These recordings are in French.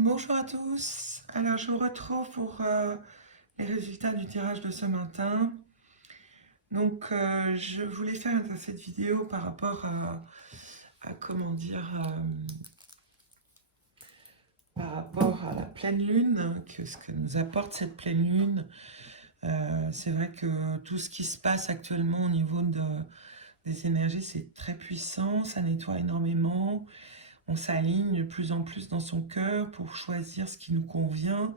Bonjour à tous, alors je vous retrouve pour les résultats du tirage de ce matin. Donc je voulais faire cette vidéo par rapport comment dire, par rapport à la pleine lune, que ce que nous apporte cette pleine lune. C'est vrai que tout ce qui se passe actuellement au niveau des énergies, c'est très puissant, ça nettoie énormément. On s'aligne de plus en plus dans son cœur pour choisir ce qui nous convient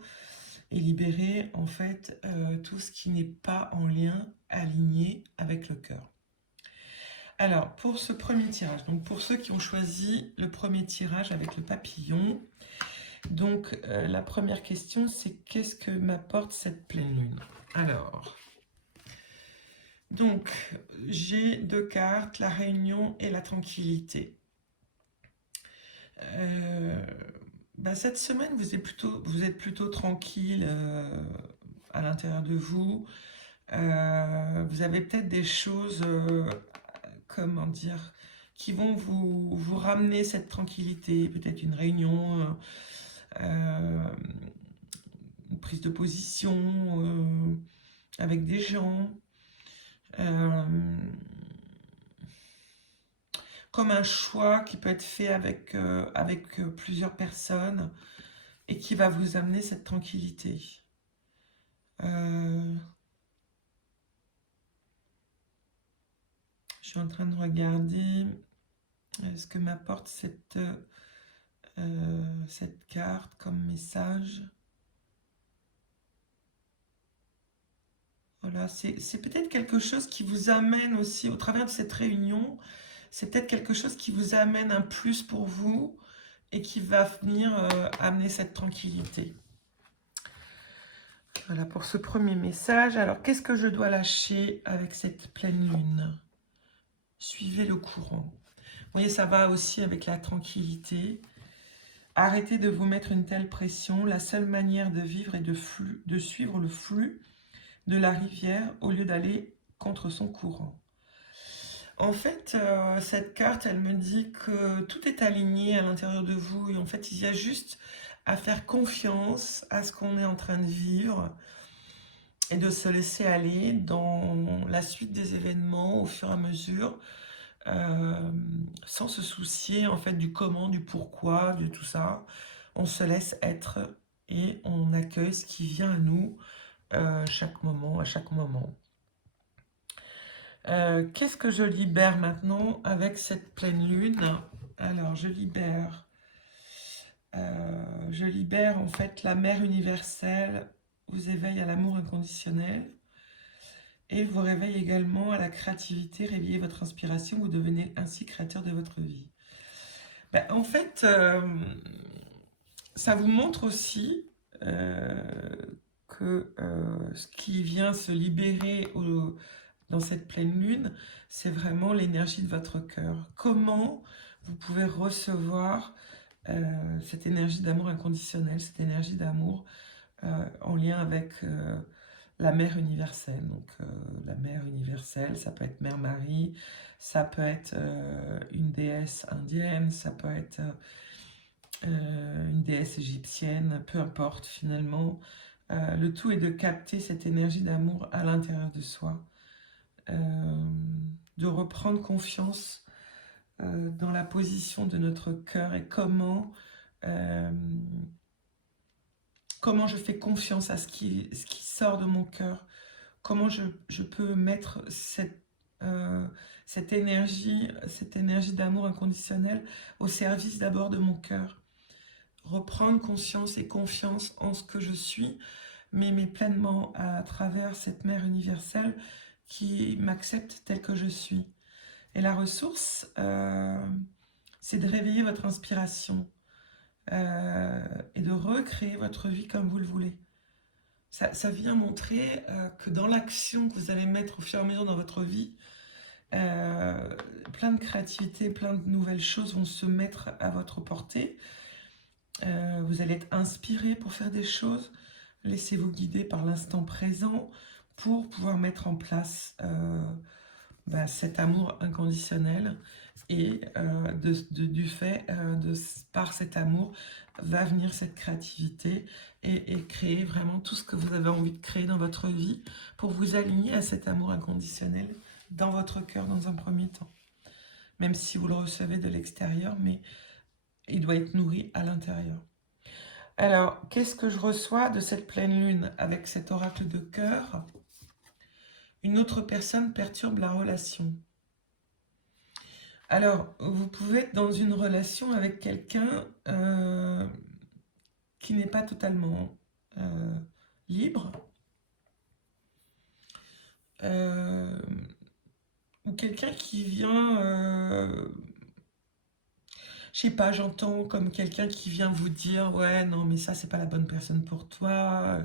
et libérer en fait tout ce qui n'est pas en lien, aligné avec le cœur. Alors pour ce premier tirage, donc pour ceux qui ont choisi le premier tirage avec le papillon, donc la première question c'est qu'est-ce que m'apporte cette pleine lune? Alors, donc j'ai deux cartes, la réunion et la tranquillité. Cette semaine, vous êtes plutôt tranquille à l'intérieur de vous. Vous avez peut-être des choses, comment dire, qui vont vous ramener cette tranquillité. Peut-être une réunion, une prise de position avec des gens. Comme un choix qui peut être fait avec plusieurs personnes et qui va vous amener cette tranquillité. Je suis en train de regarder ce que m'apporte cette carte comme message. Voilà, c'est peut-être quelque chose qui vous amène aussi, au travers de cette réunion, c'est peut-être quelque chose qui vous amène un plus pour vous et qui va venir amener cette tranquillité. Voilà pour ce premier message. Alors, qu'est-ce que je dois lâcher avec cette pleine lune? Suivez le courant. Vous voyez, ça va aussi avec la tranquillité. Arrêtez de vous mettre une telle pression. La seule manière de vivre est de suivre le flux de la rivière au lieu d'aller contre son courant. En fait, cette carte, elle me dit que tout est aligné à l'intérieur de vous et en fait, il y a juste à faire confiance à ce qu'on est en train de vivre et de se laisser aller dans la suite des événements au fur et à mesure, sans se soucier en fait du comment, du pourquoi, de tout ça. On se laisse être et on accueille ce qui vient à nous chaque moment, à chaque moment. Qu'est-ce que je libère maintenant avec cette pleine lune? Alors, je libère en fait la mère universelle, vous éveille à l'amour inconditionnel et vous réveille également à la créativité, réveillez votre inspiration, vous devenez ainsi créateur de votre vie. En fait, ça vous montre aussi que ce qui vient se libérer dans cette pleine lune, c'est vraiment l'énergie de votre cœur. Comment vous pouvez recevoir cette énergie d'amour inconditionnel, cette énergie d'amour en lien avec la mère universelle. Donc la mère universelle, ça peut être Mère Marie, ça peut être une déesse indienne, ça peut être une déesse égyptienne, peu importe finalement. Le tout est de capter cette énergie d'amour à l'intérieur de soi, de reprendre confiance dans la position de notre cœur et comment je fais confiance à ce qui sort de mon cœur, comment je peux mettre cette énergie d'amour inconditionnel au service d'abord de mon cœur. Reprendre conscience et confiance en ce que je suis, mais pleinement à travers cette mère universelle qui m'accepte tel que je suis. Et la ressource, c'est de réveiller votre inspiration et de recréer votre vie comme vous le voulez. Ça vient montrer que dans l'action que vous allez mettre au fur et à mesure dans votre vie, plein de créativité, plein de nouvelles choses vont se mettre à votre portée. Vous allez être inspiré pour faire des choses. Laissez-vous guider par l'instant présent pour pouvoir mettre en place cet amour inconditionnel et du fait, par cet amour, va venir cette créativité et créer vraiment tout ce que vous avez envie de créer dans votre vie pour vous aligner à cet amour inconditionnel dans votre cœur dans un premier temps. Même si vous le recevez de l'extérieur, mais il doit être nourri à l'intérieur. Alors, qu'est-ce que je reçois de cette pleine lune avec cet oracle de cœur? Une autre personne perturbe la relation. Alors, vous pouvez être dans une relation avec quelqu'un qui n'est pas totalement libre, ou quelqu'un qui vient, je sais pas, j'entends comme quelqu'un qui vient vous dire, ouais, non, mais ça, c'est pas la bonne personne pour toi.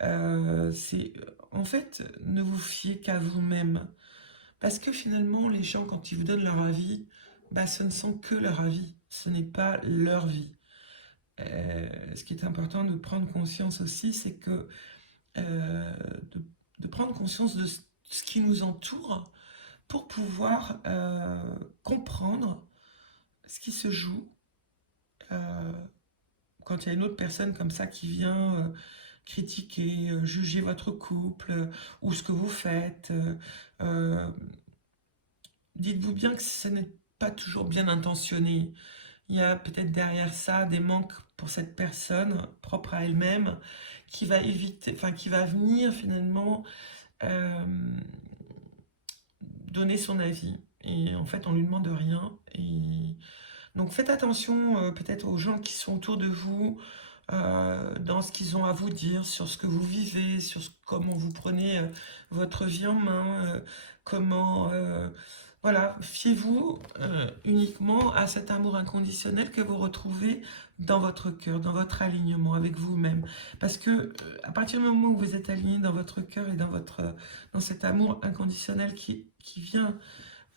En fait, ne vous fiez qu'à vous-même. Parce que finalement, les gens, quand ils vous donnent leur avis, bah, ce ne sont que leur avis, ce n'est pas leur vie. Ce qui est important de prendre conscience aussi, c'est que de prendre conscience de ce qui nous entoure pour pouvoir comprendre ce qui se joue quand il y a une autre personne comme ça qui vient critiquer, juger votre couple ou ce que vous faites. Dites-vous bien que ce n'est pas toujours bien intentionné. Il y a peut-être derrière ça des manques pour cette personne propre à elle-même qui va éviter, enfin qui va venir finalement euh, donner son avis. Et en fait, on lui demande rien. Et donc faites attention peut-être aux gens qui sont autour de vous, dans ce qu'ils ont à vous dire, sur ce que vous vivez, sur comment vous prenez votre vie en main, comment... voilà, fiez-vous uniquement à cet amour inconditionnel que vous retrouvez dans votre cœur, dans votre alignement avec vous-même. Parce que à partir du moment où vous êtes aligné dans votre cœur et dans cet amour inconditionnel qui vient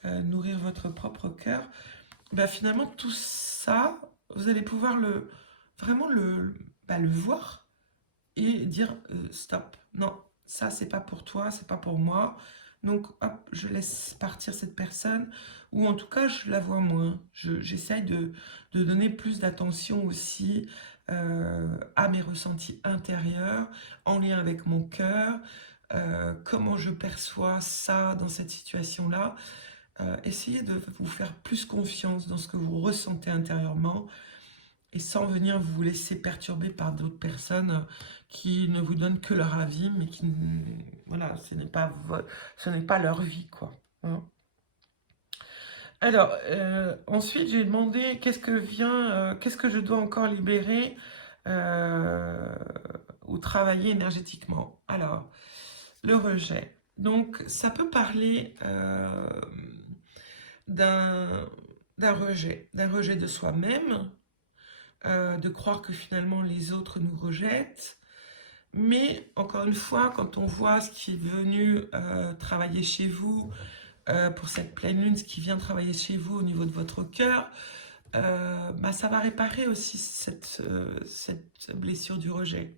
nourrir votre propre cœur, bah finalement tout ça, vous allez pouvoir vraiment le voir et dire stop, non, ça c'est pas pour toi, c'est pas pour moi. Donc hop, je laisse partir cette personne, ou en tout cas je la vois moins. J'essaye de donner plus d'attention aussi à mes ressentis intérieurs, en lien avec mon cœur, comment je perçois ça dans cette situation-là. Essayez de vous faire plus confiance dans ce que vous ressentez intérieurement et sans venir vous laisser perturber par d'autres personnes qui ne vous donnent que leur avis, mais qui, voilà, ce n'est pas leur vie, quoi. Hein. Alors, ensuite, j'ai demandé qu'est-ce que je dois encore libérer ou travailler énergétiquement. Alors, le rejet. Donc, ça peut parler d'un d'un rejet de soi-même, de croire que finalement les autres nous rejettent. Mais encore une fois, quand on voit ce qui est venu travailler chez vous pour cette pleine lune, ce qui vient travailler chez vous au niveau de votre cœur, bah, ça va réparer aussi cette blessure du rejet.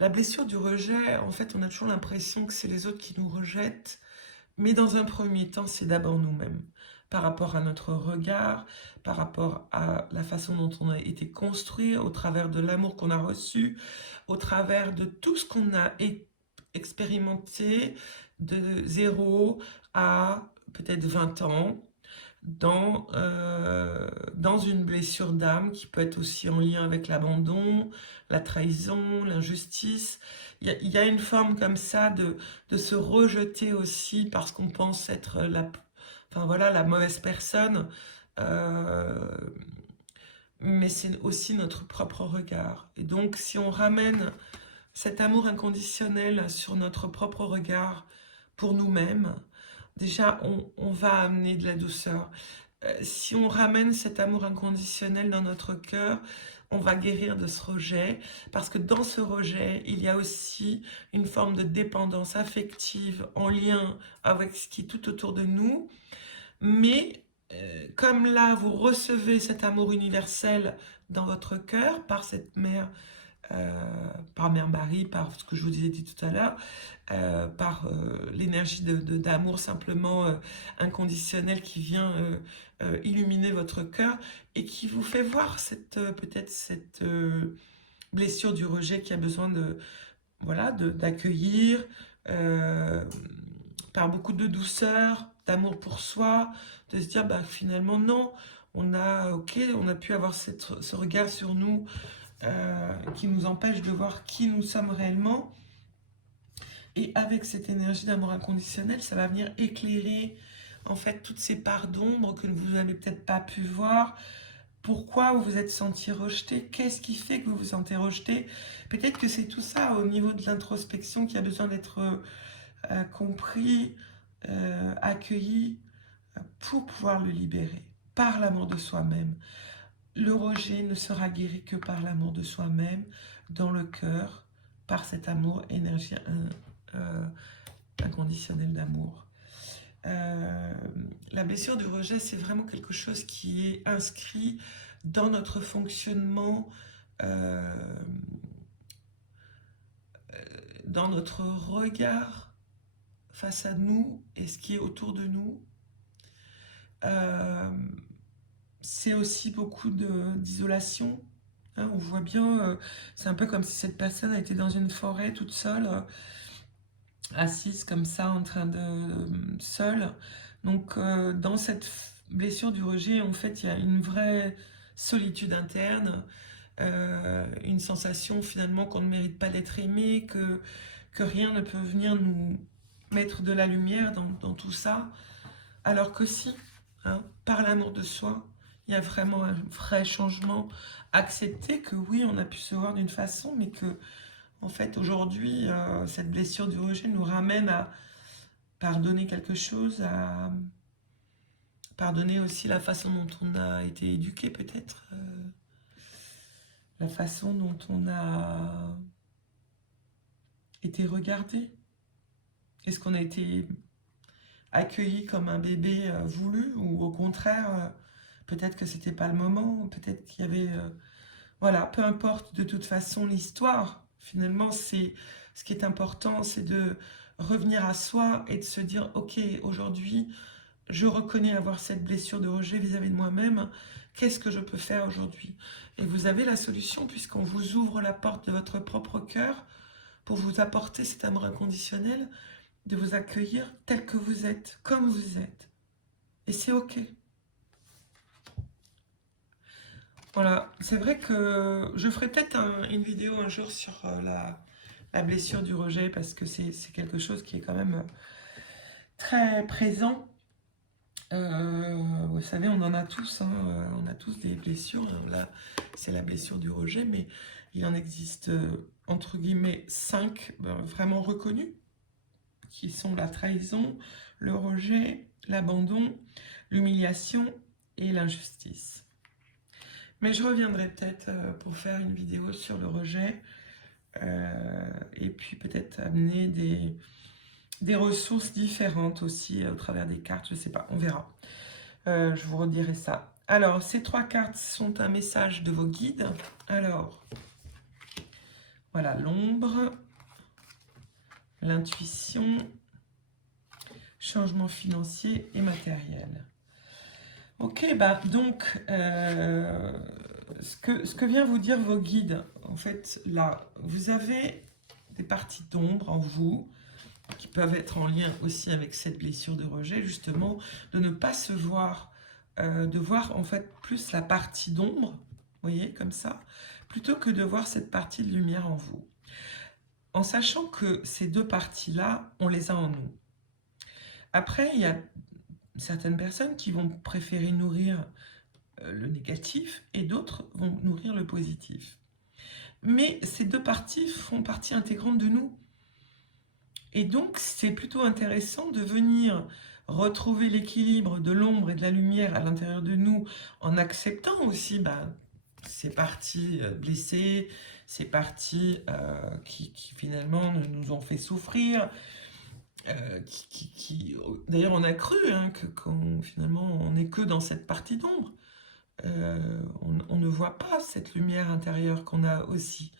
La blessure du rejet, en fait, on a toujours l'impression que c'est les autres qui nous rejettent, mais dans un premier temps, c'est d'abord nous-mêmes, par rapport à notre regard, par rapport à la façon dont on a été construit, au travers de l'amour qu'on a reçu, au travers de tout ce qu'on a expérimenté de 0 à peut-être 20 ans, dans une blessure d'âme qui peut être aussi en lien avec l'abandon, la trahison, l'injustice. Il y a une forme comme ça de se rejeter aussi parce qu'on pense être enfin voilà, la mauvaise personne. Mais c'est aussi notre propre regard. Et donc si on ramène cet amour inconditionnel sur notre propre regard pour nous-mêmes, déjà on va amener de la douceur. Si on ramène cet amour inconditionnel dans notre cœur, on va guérir de ce rejet, parce que dans ce rejet, il y a aussi une forme de dépendance affective en lien avec ce qui est tout autour de nous. Mais comme là, vous recevez cet amour universel dans votre cœur par cette mère par Mère Marie, par ce que je vous ai dit tout à l'heure, par l'énergie d'amour simplement inconditionnel qui vient illuminer votre cœur et qui vous fait voir peut-être cette blessure du rejet qui a besoin voilà, d'accueillir par beaucoup de douceur, d'amour pour soi, de se dire bah, finalement non, on a pu avoir ce regard sur nous qui nous empêche de voir qui nous sommes réellement. Et avec cette énergie d'amour inconditionnel, ça va venir éclairer en fait toutes ces parts d'ombre que vous n'avez peut-être pas pu voir. Pourquoi vous vous êtes senti rejeté? Qu'est-ce qui fait que vous vous sentez rejeté? Peut-être que c'est tout ça au niveau de l'introspection qui a besoin d'être compris, accueilli pour pouvoir le libérer par l'amour de soi-même. Le rejet ne sera guéri que par l'amour de soi-même, dans le cœur, par cet amour, énergie inconditionnelle d'amour. La blessure du rejet, c'est vraiment quelque chose qui est inscrit dans notre fonctionnement, dans notre regard face à nous et ce qui est autour de nous. C'est aussi beaucoup d'isolation. Hein, on voit bien, c'est un peu comme si cette personne était dans une forêt toute seule, assise comme ça, en train seule. Donc, dans cette blessure du rejet, en fait, il y a une vraie solitude interne, une sensation finalement qu'on ne mérite pas d'être aimé, que rien ne peut venir nous mettre de la lumière dans tout ça, alors que si, hein, par l'amour de soi, il y a vraiment un vrai changement. Accepter que oui, on a pu se voir d'une façon, mais que, en fait, aujourd'hui, cette blessure du rejet nous ramène à pardonner quelque chose, à pardonner aussi la façon dont on a été éduqué, peut-être, la façon dont on a été regardé. Est-ce qu'on a été accueilli comme un bébé voulu, ou au contraire, peut-être que c'était pas le moment, peut-être qu'il y avait... voilà, peu importe de toute façon l'histoire, finalement, c'est ce qui est important, c'est de revenir à soi et de se dire, ok, aujourd'hui, je reconnais avoir cette blessure de rejet vis-à-vis de moi-même, qu'est-ce que je peux faire aujourd'hui? Et vous avez la solution puisqu'on vous ouvre la porte de votre propre cœur pour vous apporter cet amour inconditionnel, de vous accueillir tel que vous êtes, comme vous êtes. Et c'est ok. Voilà, c'est vrai que je ferai peut-être une vidéo un jour sur la blessure du rejet parce que c'est quelque chose qui est quand même très présent. Vous savez, on en a tous, hein, on a tous des blessures. Là, c'est la blessure du rejet, mais il en existe entre guillemets 5 vraiment reconnus, qui sont la trahison, le rejet, l'abandon, l'humiliation et l'injustice. Mais je reviendrai peut-être pour faire une vidéo sur le rejet et puis peut-être amener des ressources différentes aussi au travers des cartes, je ne sais pas, on verra. Je vous redirai ça. Alors, ces 3 cartes sont un message de vos guides. Alors, voilà, l'ombre, l'intuition, changement financier et matériel. Ok, bah donc, ce que vient vous dire vos guides, en fait, là, vous avez des parties d'ombre en vous, qui peuvent être en lien aussi avec cette blessure de rejet, justement, de ne pas se voir, de voir en fait plus la partie d'ombre, vous voyez, comme ça, plutôt que de voir cette partie de lumière en vous. En sachant que ces deux parties-là, on les a en nous. Après, il y a certaines personnes qui vont préférer nourrir le négatif et d'autres vont nourrir le positif. Mais ces deux parties font partie intégrante de nous. Et donc, c'est plutôt intéressant de venir retrouver l'équilibre de l'ombre et de la lumière à l'intérieur de nous en acceptant aussi ces parties blessées, ces parties qui finalement nous ont fait souffrir, d'ailleurs on a cru finalement on n'est que dans cette partie d'ombre. On ne voit pas cette lumière intérieure qu'on a aussi.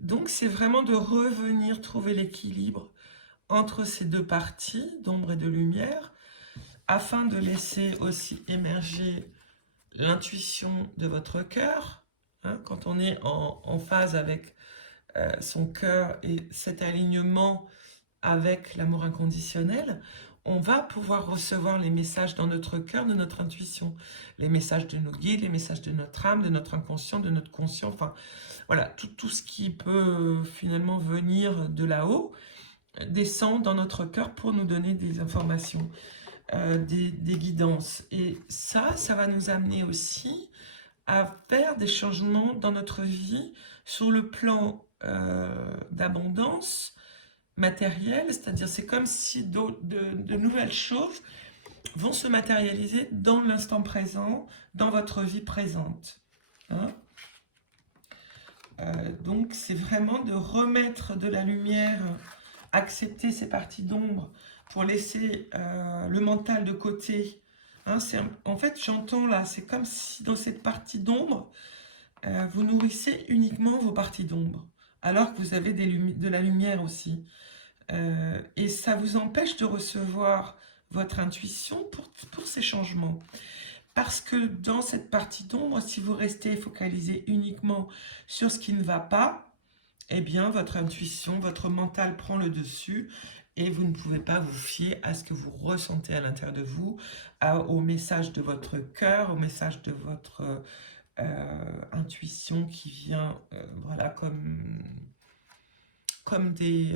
Donc, c'est vraiment de revenir trouver l'équilibre entre ces deux parties, d'ombre et de lumière, afin de laisser aussi émerger l'intuition de votre cœur. Hein, quand on est en phase avec son cœur et cet alignement avec l'amour inconditionnel, on va pouvoir recevoir les messages dans notre cœur de notre intuition, les messages de nos guides, les messages de notre âme, de notre inconscient, de notre conscient, enfin voilà, tout ce qui peut finalement venir de là-haut descend dans notre cœur pour nous donner des informations, des guidances. Et ça va nous amener aussi à faire des changements dans notre vie sur le plan d'abondance matérielle, c'est-à-dire c'est comme si de nouvelles choses vont se matérialiser dans l'instant présent, dans votre vie présente. Hein, donc c'est vraiment de remettre de la lumière, accepter ces parties d'ombre pour laisser le mental de côté. Hein, en fait, j'entends là, c'est comme si dans cette partie d'ombre, vous nourrissez uniquement vos parties d'ombre, alors que vous avez de la lumière aussi. Et ça vous empêche de recevoir votre intuition pour ces changements. Parce que dans cette partie d'ombre, si vous restez focalisé uniquement sur ce qui ne va pas, eh bien votre intuition, votre mental prend le dessus et vous ne pouvez pas vous fier à ce que vous ressentez à l'intérieur de vous, au message de votre cœur, au message de votre intuition qui vient voilà, comme des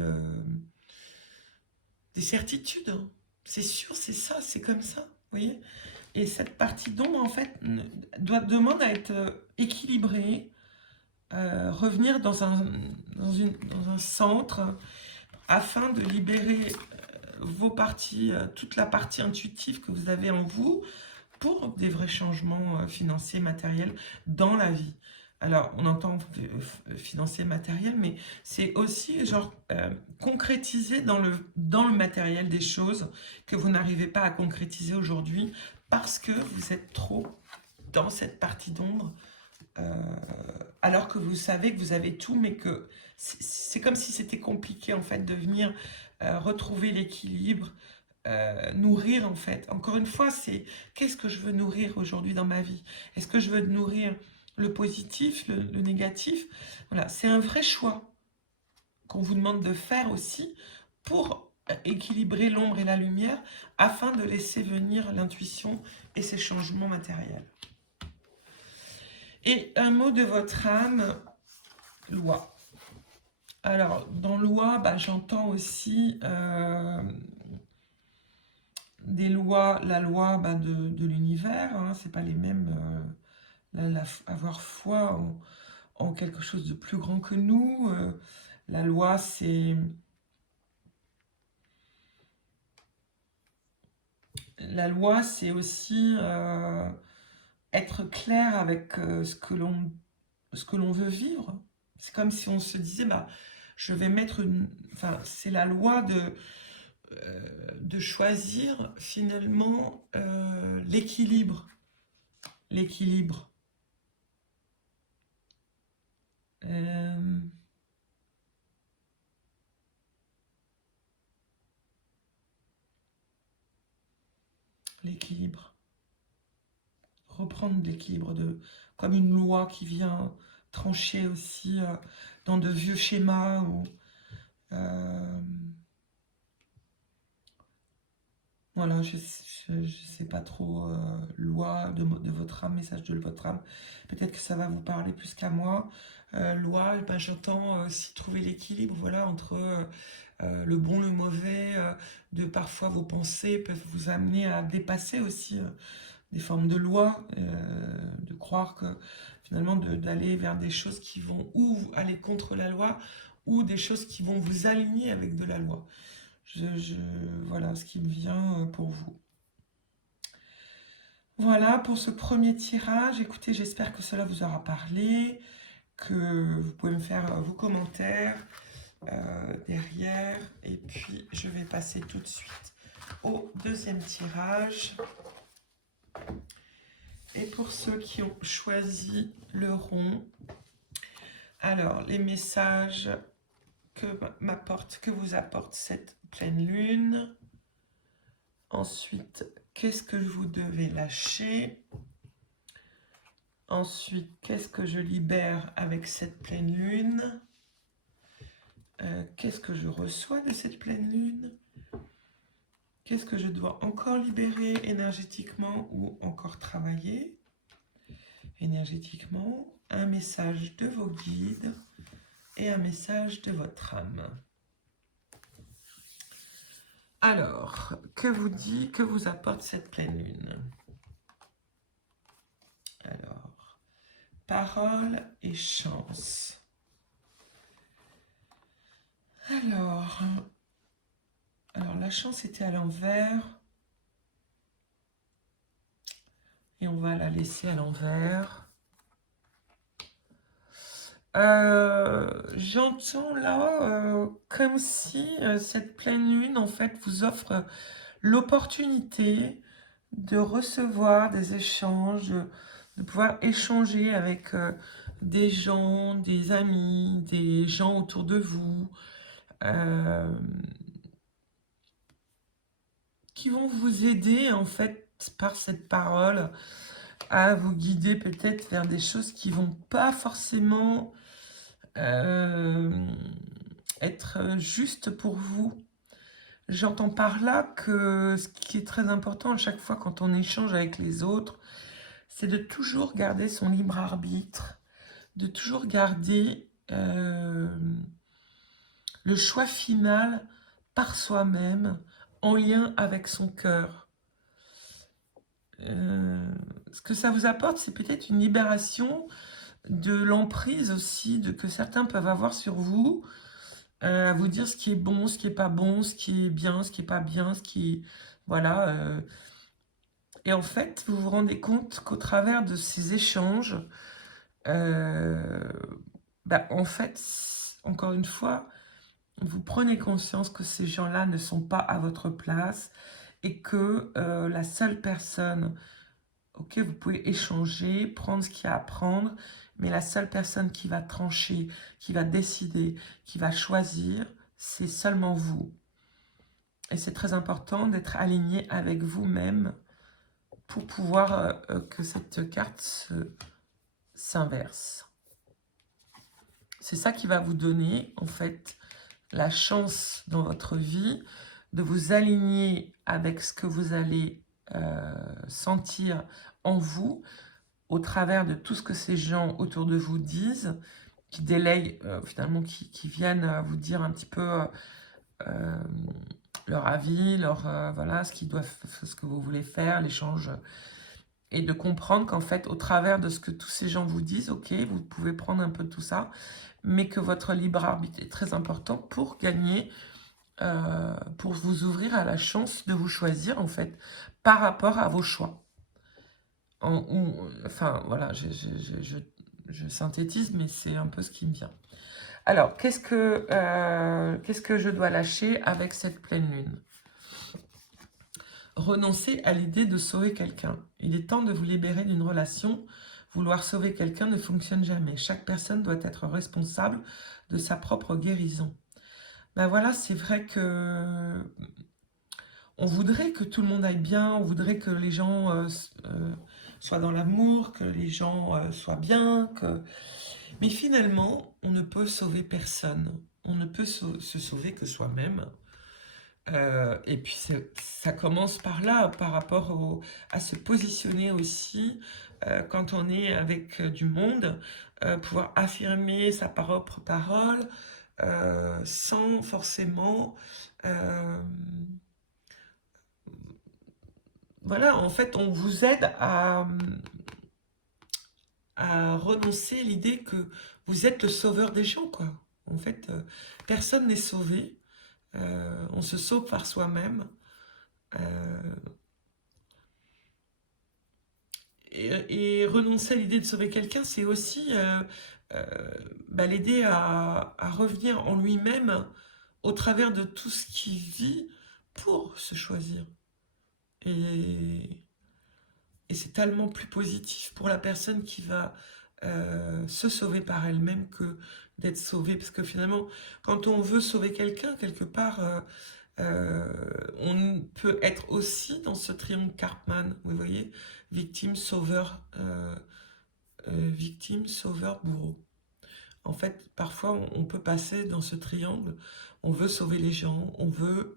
certitudes. C'est sûr, c'est ça, c'est comme ça, vous voyez. Et cette partie d'ombre, en fait, demande à être équilibrée, revenir dans un centre, afin de libérer vos parties, toute la partie intuitive que vous avez en vous, pour des vrais changements financiers, matériels dans la vie. Alors, on entend financier, matériel, mais c'est aussi genre concrétiser dans le matériel des choses que vous n'arrivez pas à concrétiser aujourd'hui parce que vous êtes trop dans cette partie d'ombre, alors que vous savez que vous avez tout, mais que c'est comme si c'était compliqué en fait de venir retrouver l'équilibre, nourrir en fait. Encore une fois, c'est qu'est-ce que je veux nourrir aujourd'hui dans ma vie? Est-ce que je veux nourrir le positif, le négatif? Voilà, c'est un vrai choix qu'on vous demande de faire aussi pour équilibrer l'ombre et la lumière afin de laisser venir l'intuition et ces changements matériels. Et un mot de votre âme, loi. Alors, dans loi, j'entends aussi des lois, la loi de l'univers, hein, c'est pas les mêmes, avoir foi en quelque chose de plus grand que nous. La loi, c'est aussi être clair avec ce que l'on veut vivre. C'est comme si on se disait, je vais mettre enfin, c'est la loi de choisir finalement l'équilibre. L'équilibre. L'équilibre. Reprendre l'équilibre comme une loi qui vient trancher aussi dans de vieux schémas ou voilà, je sais pas trop, loi de votre âme, message de votre âme. Peut-être que ça va vous parler plus qu'à moi. Loi, j'entends aussi trouver l'équilibre, voilà, entre le bon, le mauvais, de parfois vos pensées peuvent vous amener à dépasser aussi des formes de loi, de croire que finalement d'aller vers des choses qui vont ou aller contre la loi, ou des choses qui vont vous aligner avec de la loi. Voilà ce qui me vient pour vous. Voilà pour ce premier tirage. Écoutez, j'espère que cela vous aura parlé, que vous pouvez me faire vos commentaires derrière. Et puis, je vais passer tout de suite au deuxième tirage. Et pour ceux qui ont choisi le rond, Alors, les messages que vous apporte cette pleine lune. Ensuite, qu'est-ce que vous devez lâcher? Ensuite, qu'est-ce que je libère avec cette pleine lune? Qu'est-ce que je reçois de cette pleine lune? Qu'est-ce que je dois encore libérer énergétiquement ou encore travailler énergétiquement? Un message de vos guides et un message de votre âme. Alors, que vous dit, que vous apporte cette pleine lune? Alors, parole et chance. Alors la chance était à l'envers. Et on va la laisser à l'envers. J'entends là comme si cette pleine lune en fait vous offre l'opportunité de recevoir des échanges, de pouvoir échanger avec des gens, des amis, des gens autour de vous qui vont vous aider en fait par cette parole à vous guider peut-être vers des choses qui vont pas forcément être juste pour vous. J'entends par là que ce qui est très important à chaque fois quand on échange avec les autres, c'est de toujours garder son libre arbitre, de toujours garder le choix final par soi-même, en lien avec son cœur. Ce que ça vous apporte, c'est peut-être une libération de l'emprise aussi que certains peuvent avoir sur vous, à vous dire ce qui est bon, ce qui est pas bon, ce qui est bien, ce qui est pas bien, ce qui... Voilà. Et en fait, vous vous rendez compte qu'au travers de ces échanges, en fait, encore une fois, vous prenez conscience que ces gens-là ne sont pas à votre place et que la seule personne, ok, vous pouvez échanger, prendre ce qu'il y a à prendre, mais la seule personne qui va trancher, qui va décider, qui va choisir, c'est seulement vous. Et c'est très important d'être aligné avec vous-même pour pouvoir que cette carte s'inverse. C'est ça qui va vous donner, en fait, la chance dans votre vie de vous aligner avec ce que vous allez sentir en vous au travers de tout ce que ces gens autour de vous disent, qui délayent, finalement, qui viennent vous dire un petit peu leur avis, voilà, ce que vous voulez faire, l'échange, et de comprendre qu'en fait, au travers de ce que tous ces gens vous disent, ok, vous pouvez prendre un peu de tout ça, mais que votre libre arbitre est très important pour gagner, pour vous ouvrir à la chance de vous choisir, en fait, par rapport à vos choix. Enfin, voilà, je synthétise, mais c'est un peu ce qui me vient. Alors, qu'est-ce que je dois lâcher avec cette pleine lune? Renoncer à l'idée de sauver quelqu'un. Il est temps de vous libérer d'une relation. Vouloir sauver quelqu'un ne fonctionne jamais. Chaque personne doit être responsable de sa propre guérison. Ben voilà, c'est vrai que on voudrait que tout le monde aille bien, on voudrait que les gens soient dans l'amour, que les gens soient bien, mais finalement, on ne peut sauver personne. On ne peut se sauver que soi-même. Et puis ça commence par là, par rapport à se positionner aussi quand on est avec du monde, pouvoir affirmer sa propre parole sans forcément... voilà, en fait, on vous aide à renoncer à l'idée que vous êtes le sauveur des gens, quoi. En fait, personne n'est sauvé. On se sauve par soi-même. Et renoncer à l'idée de sauver quelqu'un, c'est aussi l'aider à revenir en lui-même au travers de tout ce qu'il vit pour se choisir. Et c'est tellement plus positif pour la personne qui va se sauver par elle-même que d'être sauvée. Parce que finalement, quand on veut sauver quelqu'un, quelque part, on peut être aussi dans ce triangle Karpman, vous voyez, victime, sauveur, victime, sauveur, bourreau. En fait, parfois, on peut passer dans ce triangle, on veut sauver les gens, on veut,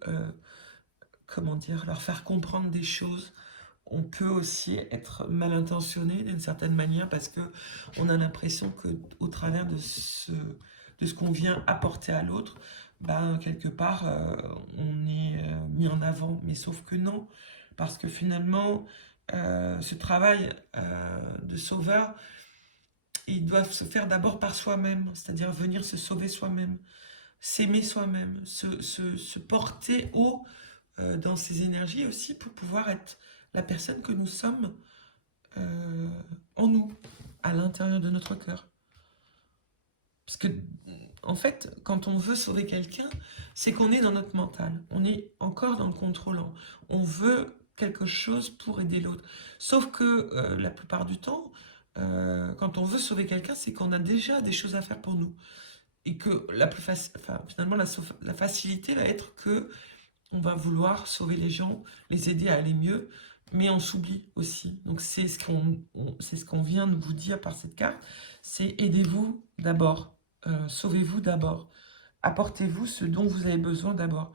comment dire, leur faire comprendre des choses. On peut aussi être mal intentionné d'une certaine manière parce que on a l'impression que au travers de ce qu'on vient apporter à l'autre, ben, quelque part, on est mis en avant. Mais sauf que non, parce que finalement, ce travail de sauveur, il doit se faire d'abord par soi-même, c'est-à-dire venir se sauver soi-même, s'aimer soi-même, se porter haut dans ses énergies aussi pour pouvoir être la personne que nous sommes euh, en nous, à l'intérieur de notre cœur. Parce que, en fait, quand on veut sauver quelqu'un, c'est qu'on est dans notre mental. On est encore dans le contrôlant. On veut quelque chose pour aider l'autre. Sauf que la plupart du temps, quand on veut sauver quelqu'un, c'est qu'on a déjà des choses à faire pour nous. Et que finalement, la facilité va être que on va vouloir sauver les gens, les aider à aller mieux, mais on s'oublie aussi. Donc c'est ce qu'on vient de vous dire par cette carte, c'est aidez-vous d'abord, sauvez-vous d'abord, apportez-vous ce dont vous avez besoin d'abord.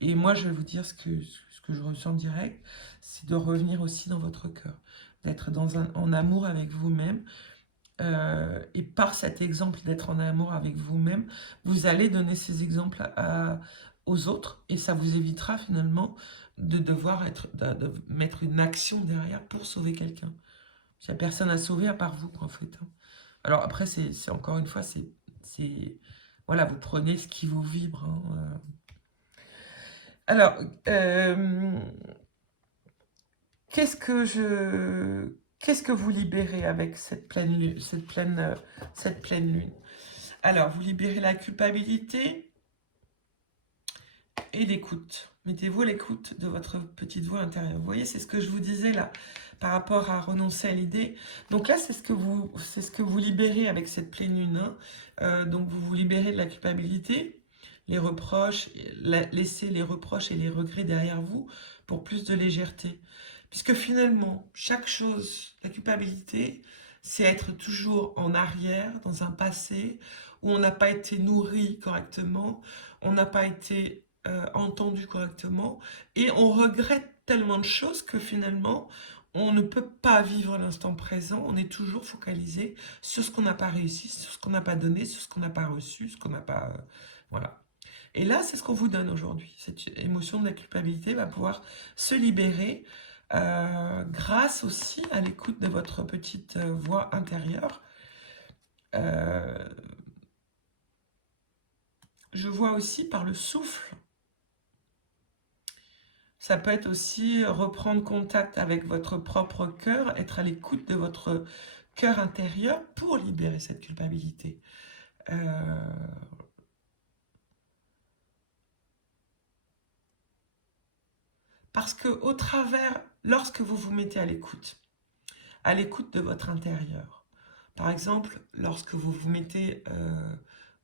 Et moi, je vais vous dire ce que je ressens direct, c'est de revenir aussi dans votre cœur, d'être en amour avec vous-même. Et par cet exemple d'être en amour avec vous-même, vous allez donner ces exemples aux autres et ça vous évitera finalement de devoir de mettre une action derrière pour sauver quelqu'un. Il n'y a personne à sauver à part vous, en fait. Alors après, c'est encore une fois, voilà, vous prenez ce qui vous vibre. Alors, qu'est-ce que vous libérez avec cette pleine lune, cette pleine lune? Alors, vous libérez la culpabilité et l'écoute. Mettez-vous à l'écoute de votre petite voix intérieure. Vous voyez, c'est ce que je vous disais là, par rapport à renoncer à l'idée. Donc là, c'est ce que vous libérez avec cette pleine lune. Donc, vous vous libérez de la culpabilité, les reproches, laissez les reproches et les regrets derrière vous pour plus de légèreté. Puisque finalement, chaque chose, la culpabilité, c'est être toujours en arrière, dans un passé où on n'a pas été nourri correctement, on n'a pas été entendu correctement, et on regrette tellement de choses que finalement, on ne peut pas vivre l'instant présent, on est toujours focalisé sur ce qu'on n'a pas réussi, sur ce qu'on n'a pas donné, sur ce qu'on n'a pas reçu, ce qu'on n'a pas... voilà. Et là, c'est ce qu'on vous donne aujourd'hui. Cette émotion de la culpabilité va pouvoir se libérer grâce aussi à l'écoute de votre petite voix intérieure. Je vois aussi par le souffle. Ça peut être aussi reprendre contact avec votre propre cœur, être à l'écoute de votre cœur intérieur pour libérer cette culpabilité. Parce que au travers, lorsque vous vous mettez à l'écoute de votre intérieur, par exemple, lorsque vous vous mettez,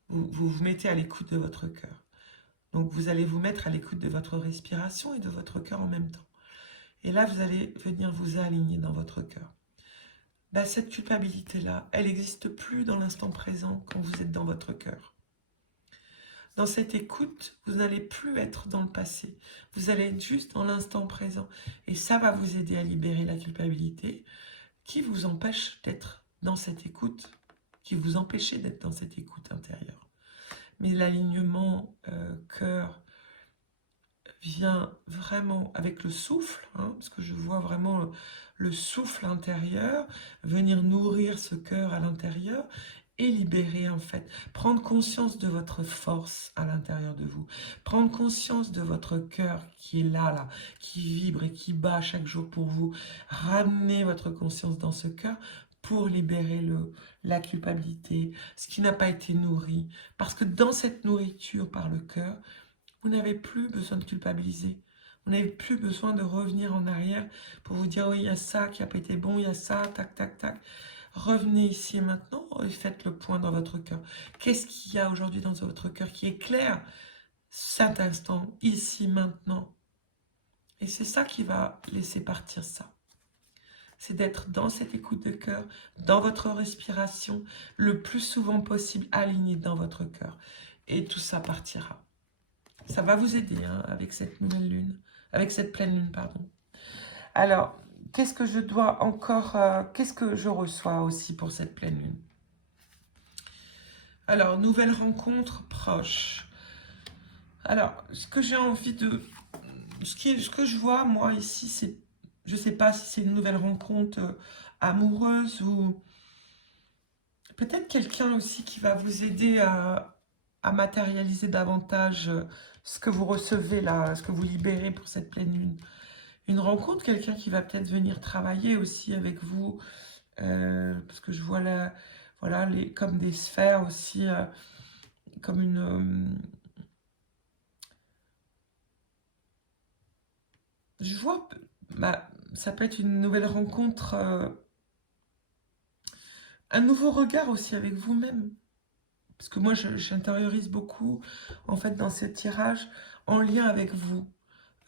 vous mettez à l'écoute de votre cœur, donc vous allez vous mettre à l'écoute de votre respiration et de votre cœur en même temps. Et là, vous allez venir vous aligner dans votre cœur. Ben, cette culpabilité-là, elle n'existe plus dans l'instant présent quand vous êtes dans votre cœur. Dans cette écoute, vous n'allez plus être dans le passé. Vous allez être juste dans l'instant présent. Et ça va vous aider à libérer la culpabilité qui vous empêche d'être dans cette écoute, qui vous empêchez d'être dans cette écoute intérieure. Mais l'alignement cœur vient vraiment avec le souffle, parce que je vois vraiment le souffle intérieur, venir nourrir ce cœur à l'intérieur et libérer en fait, prendre conscience de votre force à l'intérieur de vous, prendre conscience de votre cœur qui est là, qui vibre et qui bat chaque jour pour vous, ramener votre conscience dans ce cœur pour libérer la culpabilité, ce qui n'a pas été nourri, parce que dans cette nourriture par le cœur, vous n'avez plus besoin de culpabiliser. Vous n'avez plus besoin de revenir en arrière pour vous dire oui, il y a ça qui n'a pas été bon, il y a ça, tac, tac, tac. revenez ici et maintenant et faites le point dans votre cœur. Qu'est-ce qu'il y a aujourd'hui dans votre cœur qui est clair cet instant, ici, maintenant? Et c'est ça qui va laisser partir ça. C'est d'être dans cette écoute de cœur, dans votre respiration, le plus souvent possible aligné dans votre cœur. Et tout ça partira. Ça va vous aider hein, avec cette nouvelle lune, avec cette pleine lune, pardon. Alors, qu'est-ce que je dois encore, qu'est-ce que je reçois aussi pour cette pleine lune? Alors, nouvelle rencontre proche. Alors, ce que j'ai envie de... Ce que je vois, moi, ici, c'est... Je ne sais pas si c'est une nouvelle rencontre amoureuse ou... Peut-être quelqu'un aussi qui va vous aider à matérialiser davantage ce que vous recevez là, ce que vous libérez pour cette pleine lune. Une rencontre, quelqu'un qui va peut-être venir travailler aussi avec vous, parce que je vois là, voilà, comme des sphères aussi, comme une... je vois, ça peut être une nouvelle rencontre, un nouveau regard aussi avec vous-même. Parce que moi, j'intériorise beaucoup, en fait, dans ce tirage, en lien avec vous.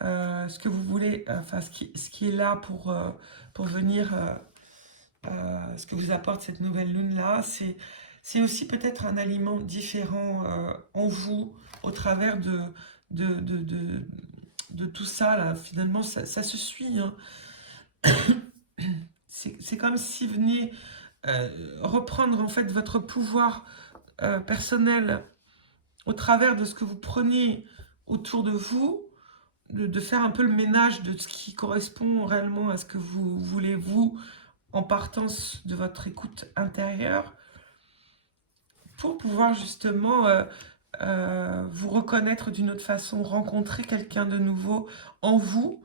Ce que vous voulez, enfin, ce qui est là pour venir, ce que vous apporte cette nouvelle lune-là, c'est aussi peut-être un aliment différent en vous, au travers de, de, de, de tout ça, là. Finalement, ça se suit, hein. C'est comme si vous veniez reprendre, en fait, votre pouvoir personnel au travers de ce que vous prenez autour de vous, de faire un peu le ménage de ce qui correspond réellement à ce que vous voulez, vous, en partance de votre écoute intérieure, pour pouvoir justement vous reconnaître d'une autre façon, rencontrer quelqu'un de nouveau en vous,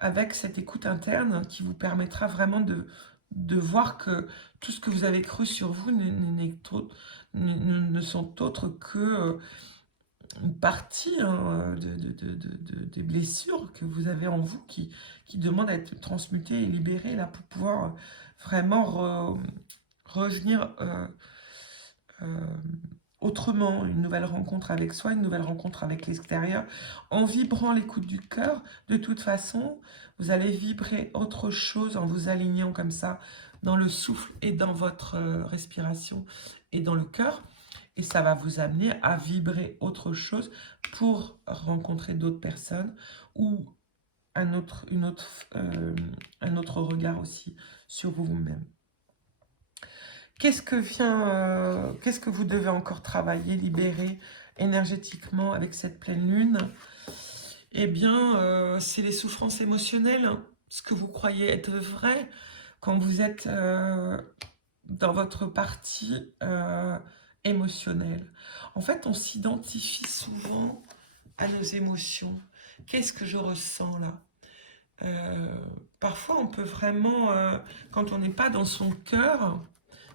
avec cette écoute interne qui vous permettra vraiment de voir que tout ce que vous avez cru sur vous ne sont autres que une partie hein, des blessures que vous avez en vous qui demandent à être transmutées et libérées là, pour pouvoir vraiment revenir autrement, une nouvelle rencontre avec soi, une nouvelle rencontre avec l'extérieur, en vibrant l'écoute du cœur. De toute façon, vous allez vibrer autre chose en vous alignant comme ça dans le souffle et dans votre respiration et dans le cœur. Et ça va vous amener à vibrer autre chose pour rencontrer d'autres personnes ou un autre regard aussi sur vous-même. Qu'est-ce que vous devez encore travailler, libérer énergétiquement avec cette pleine lune? Eh bien, c'est les souffrances émotionnelles, hein, ce que vous croyez être vrai quand vous êtes dans votre partie émotionnelle. En fait, on s'identifie souvent à nos émotions. Qu'est-ce que je ressens là? Parfois, on peut vraiment, quand on n'est pas dans son cœur,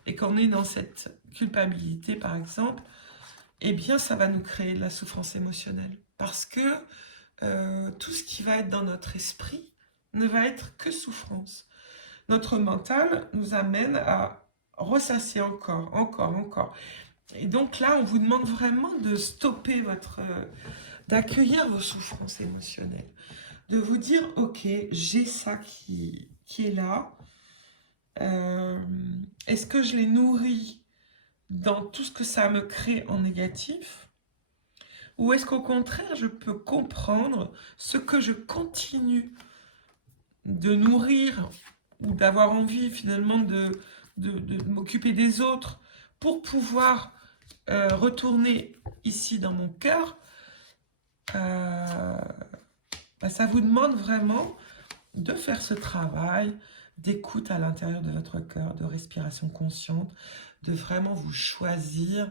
et qu'on est dans cette culpabilité, par exemple, eh bien, ça va nous créer de la souffrance émotionnelle. Parce que tout ce qui va être dans notre esprit ne va être que souffrance. Notre mental nous amène à ressasser encore, encore, encore. Et donc là, on vous demande vraiment de stopper d'accueillir vos souffrances émotionnelles. De vous dire, ok, j'ai ça qui est là. Est-ce que je les nourris dans tout ce que ça me crée en négatif? Ou est-ce qu'au contraire, je peux comprendre ce que je continue de nourrir ou d'avoir envie finalement de m'occuper des autres pour pouvoir retourner ici dans mon cœur? Ça vous demande vraiment de faire ce travail d'écoute à l'intérieur de votre cœur, de respiration consciente, de vraiment vous choisir,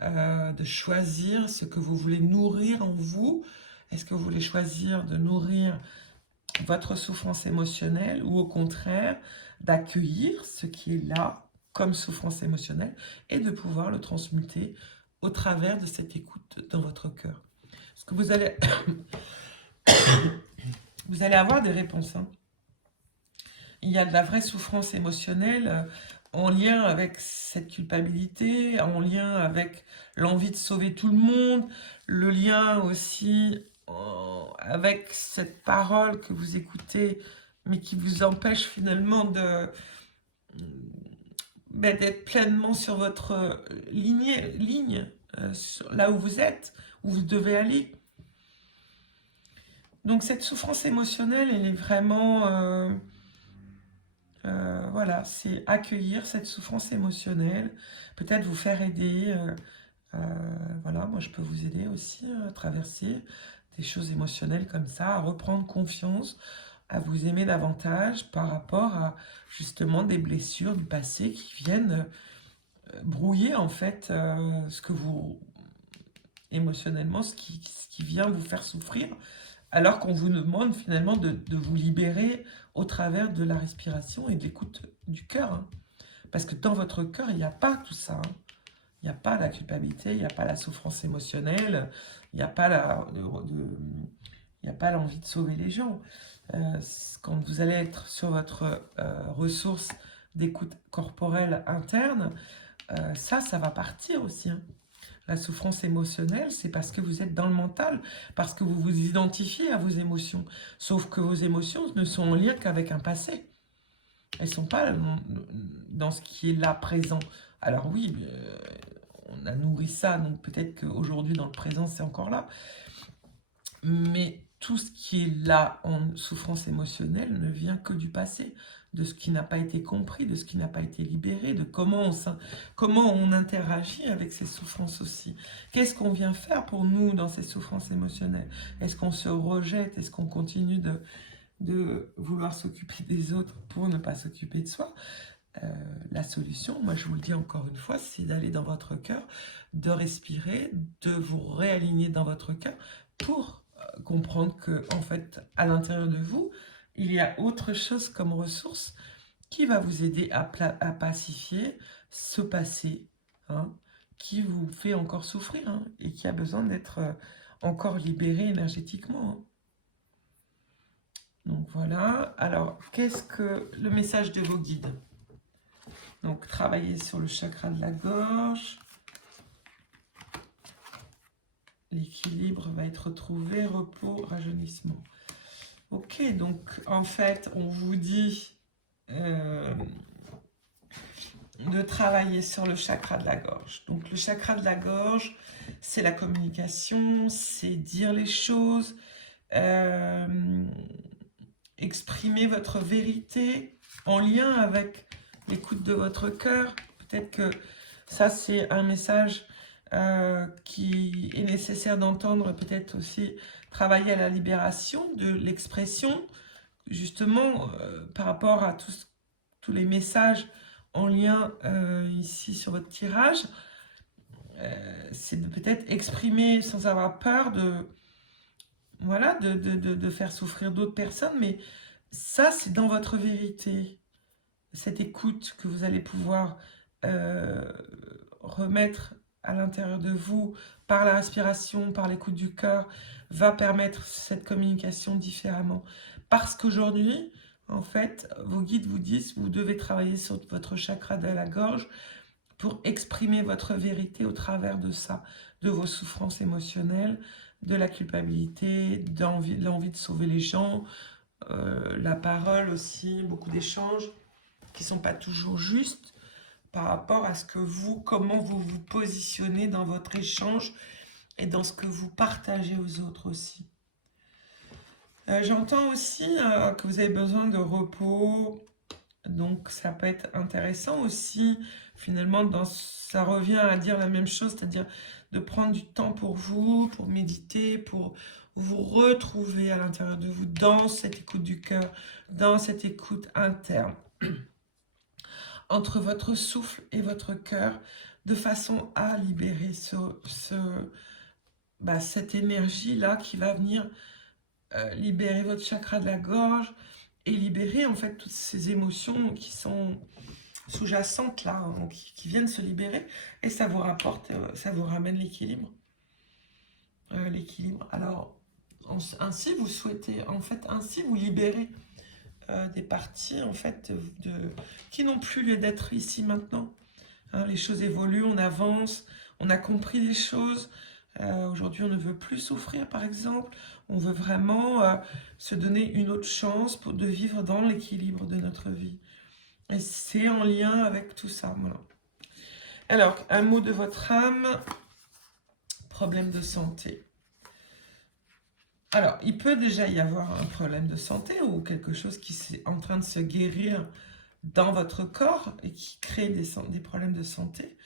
de choisir ce que vous voulez nourrir en vous. Est-ce que vous voulez choisir de nourrir votre souffrance émotionnelle ou au contraire d'accueillir ce qui est là comme souffrance émotionnelle et de pouvoir le transmuter au travers de cette écoute dans votre cœur? Parce que vous allez, vous allez avoir des réponses, hein. Il y a de la vraie souffrance émotionnelle en lien avec cette culpabilité, en lien avec l'envie de sauver tout le monde, le lien aussi avec cette parole que vous écoutez, mais qui vous empêche finalement d'être pleinement sur votre ligne là où vous êtes, où vous devez aller. Donc cette souffrance émotionnelle, elle est vraiment... voilà, c'est accueillir cette souffrance émotionnelle, peut-être vous faire aider. Voilà, moi je peux vous aider aussi à traverser des choses émotionnelles comme ça, à reprendre confiance, à vous aimer davantage par rapport à justement des blessures du passé qui viennent brouiller en fait ce que vous, émotionnellement, ce qui vient vous faire souffrir, alors qu'on vous demande finalement de vous libérer au travers de la respiration et de l'écoute du cœur. Hein. Parce que dans votre cœur, il n'y a pas tout ça. Hein. Il n'y a pas la culpabilité, il n'y a pas la souffrance émotionnelle, il n'y a pas l'envie de sauver les gens. Quand vous allez être sur votre ressource d'écoute corporelle interne, ça va partir aussi. Hein. La souffrance émotionnelle, c'est parce que vous êtes dans le mental, parce que vous vous identifiez à vos émotions. Sauf que vos émotions ne sont en lien qu'avec un passé. Elles ne sont pas dans ce qui est là, présent. Alors oui, on a nourri ça, donc peut-être qu'aujourd'hui, dans le présent, c'est encore là. Mais tout ce qui est là en souffrance émotionnelle ne vient que du passé, de ce qui n'a pas été compris, de ce qui n'a pas été libéré, de comment on interagit avec ces souffrances aussi. Qu'est-ce qu'on vient faire pour nous dans ces souffrances émotionnelles? Est-ce qu'on se rejette? Est-ce qu'on continue de vouloir s'occuper des autres pour ne pas s'occuper de soi? La solution, moi je vous le dis encore une fois, c'est d'aller dans votre cœur, de respirer, de vous réaligner dans votre cœur pour comprendre que en fait, à l'intérieur de vous, il y a autre chose comme ressource qui va vous aider à pacifier ce passé, hein, qui vous fait encore souffrir hein, et qui a besoin d'être encore libéré énergétiquement. Hein. Donc voilà. Alors, qu'est-ce que le message de vos guides? Donc, travailler sur le chakra de la gorge. L'équilibre va être retrouvé, repos, rajeunissement. Ok, donc en fait, on vous dit de travailler sur le chakra de la gorge. Donc le chakra de la gorge, c'est la communication, c'est dire les choses, exprimer votre vérité en lien avec l'écoute de votre cœur. Peut-être que ça, c'est un message qui est nécessaire d'entendre, peut-être aussi travailler à la libération de l'expression, justement par rapport à tous les messages en lien ici sur votre tirage. C'est de peut-être exprimer sans avoir peur voilà, de faire souffrir d'autres personnes, mais ça, c'est dans votre vérité. Cette écoute que vous allez pouvoir remettre à l'intérieur de vous, par la respiration, par l'écoute du cœur, va permettre cette communication différemment. Parce qu'aujourd'hui, en fait, vos guides vous disent que vous devez travailler sur votre chakra de la gorge pour exprimer votre vérité au travers de ça, de vos souffrances émotionnelles, de la culpabilité, de l'envie de sauver les gens, la parole aussi, beaucoup d'échanges qui ne sont pas toujours justes, par rapport à ce que comment vous vous positionnez dans votre échange et dans ce que vous partagez aux autres aussi. J'entends aussi que vous avez besoin de repos, donc ça peut être intéressant aussi, finalement, ça revient à dire la même chose, c'est-à-dire de prendre du temps pour vous, pour méditer, pour vous retrouver à l'intérieur de vous, dans cette écoute du cœur, dans cette écoute interne. Entre votre souffle et votre cœur, de façon à libérer cette énergie-là qui va venir libérer votre chakra de la gorge et libérer en fait toutes ces émotions qui sont sous-jacentes là, hein, qui viennent se libérer, et ça vous rapporte, ça vous ramène l'équilibre. Alors, ainsi vous souhaitez, en fait, ainsi vous libérez des parties en fait qui n'ont plus lieu d'être ici maintenant. Hein, les choses évoluent, on avance, on a compris les choses. Aujourd'hui, on ne veut plus souffrir, par exemple. On veut vraiment se donner une autre chance de vivre dans l'équilibre de notre vie. Et c'est en lien avec tout ça. Voilà. Alors, un mot de votre âme. Problème de santé. Alors, il peut déjà y avoir un problème de santé ou quelque chose qui est en train de se guérir dans votre corps et qui crée des problèmes de santé.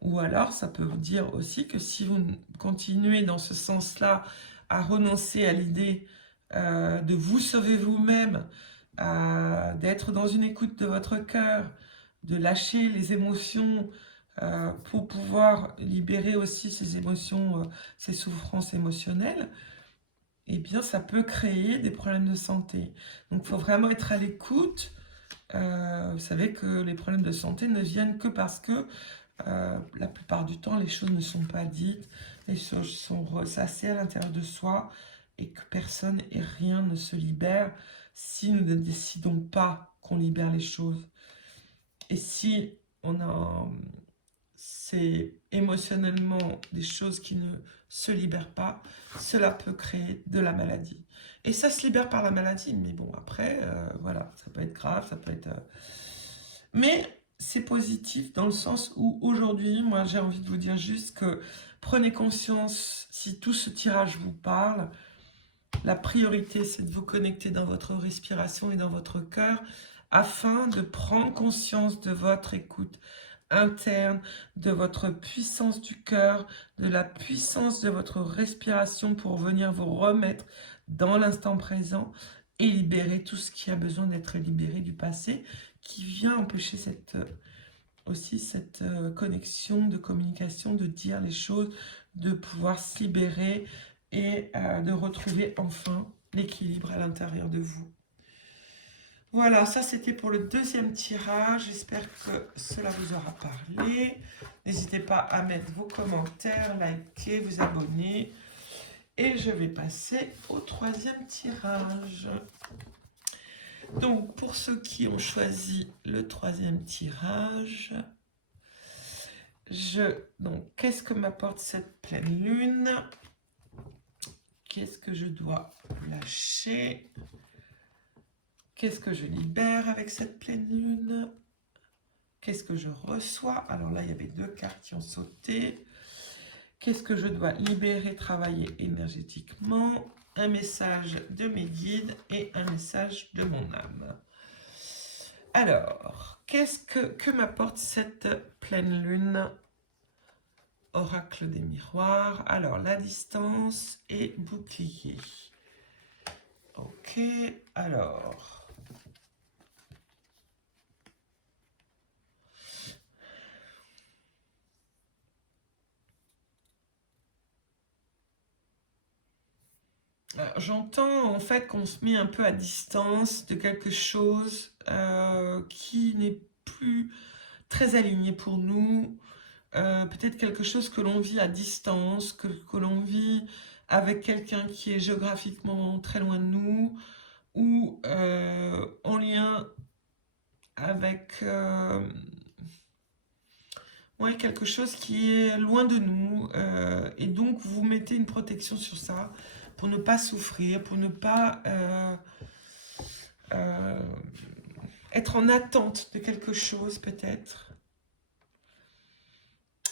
Ou alors, ça peut vous dire aussi que si vous continuez dans ce sens-là à renoncer à l'idée de vous sauver vous-même, d'être dans une écoute de votre cœur, de lâcher les émotions pour pouvoir libérer aussi ces émotions, ces souffrances émotionnelles, eh bien, ça peut créer des problèmes de santé. Donc, il faut vraiment être à l'écoute. Vous savez que les problèmes de santé ne viennent que parce que la plupart du temps, les choses ne sont pas dites, les choses sont ressassées à l'intérieur de soi et que personne et rien ne se libère si nous ne décidons pas qu'on libère les choses. Et si c'est émotionnellement des choses qui ne se libèrent pas, cela peut créer de la maladie. Et ça se libère par la maladie, mais bon, après, voilà, ça peut être grave, ça peut être... Mais c'est positif dans le sens où aujourd'hui, moi j'ai envie de vous dire juste que prenez conscience, si tout ce tirage vous parle, la priorité c'est de vous connecter dans votre respiration et dans votre cœur afin de prendre conscience de votre écoute interne, de votre puissance du cœur, de la puissance de votre respiration pour venir vous remettre dans l'instant présent et libérer tout ce qui a besoin d'être libéré du passé qui vient empêcher cette connexion de communication, de dire les choses, de pouvoir se libérer et de retrouver enfin l'équilibre à l'intérieur de vous. Voilà, ça c'était pour le deuxième tirage. J'espère que cela vous aura parlé. N'hésitez pas à mettre vos commentaires, liker, vous abonner. Et je vais passer au troisième tirage. Donc, pour ceux qui ont choisi le troisième tirage, donc, qu'est-ce que m'apporte cette pleine lune? Qu'est-ce que je dois lâcher? Qu'est-ce que je libère avec cette pleine lune? Qu'est-ce que je reçois? Alors là, il y avait deux cartes qui ont sauté. Qu'est-ce que je dois libérer, travailler énergétiquement? Un message de mes guides et un message de mon âme. Alors, qu'est-ce que m'apporte cette pleine lune? Oracle des miroirs. Alors, la distance et bouclier. Ok, alors... J'entends en fait qu'on se met un peu à distance de quelque chose qui n'est plus très aligné pour nous. Peut-être quelque chose que l'on vit à distance, que l'on vit avec quelqu'un qui est géographiquement très loin de nous, ou en lien avec ouais, quelque chose qui est loin de nous. Et donc, vous mettez une protection sur ça pour ne pas souffrir, pour ne pas être en attente de quelque chose, peut-être.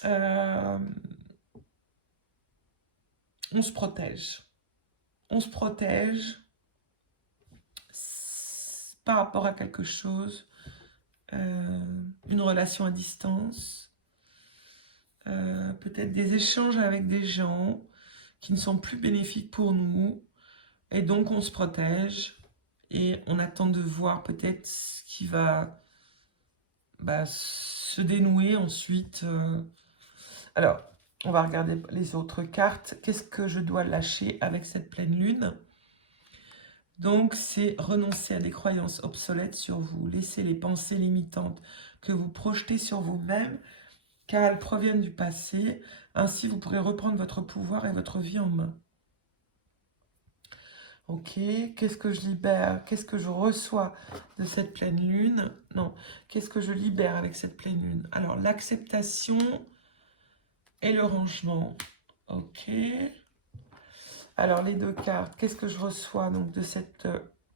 On se protège. On se protège par rapport à quelque chose, une relation à distance, peut-être des échanges avec des gens qui ne sont plus bénéfiques pour nous, et donc on se protège et on attend de voir peut-être ce qui va se dénouer ensuite. Alors, on va regarder les autres cartes. Qu'est-ce que je dois lâcher avec cette pleine lune? Donc, c'est renoncer à des croyances obsolètes sur vous. Laissez les pensées limitantes que vous projetez sur vous-même, car elles proviennent du passé. Ainsi, vous pourrez reprendre votre pouvoir et votre vie en main. Ok, qu'est-ce que je libère? Qu'est-ce que je reçois de cette pleine lune? Non, qu'est-ce que je libère avec cette pleine lune? Alors, l'acceptation et le rangement. Ok. Alors, les deux cartes, qu'est-ce que je reçois donc de cette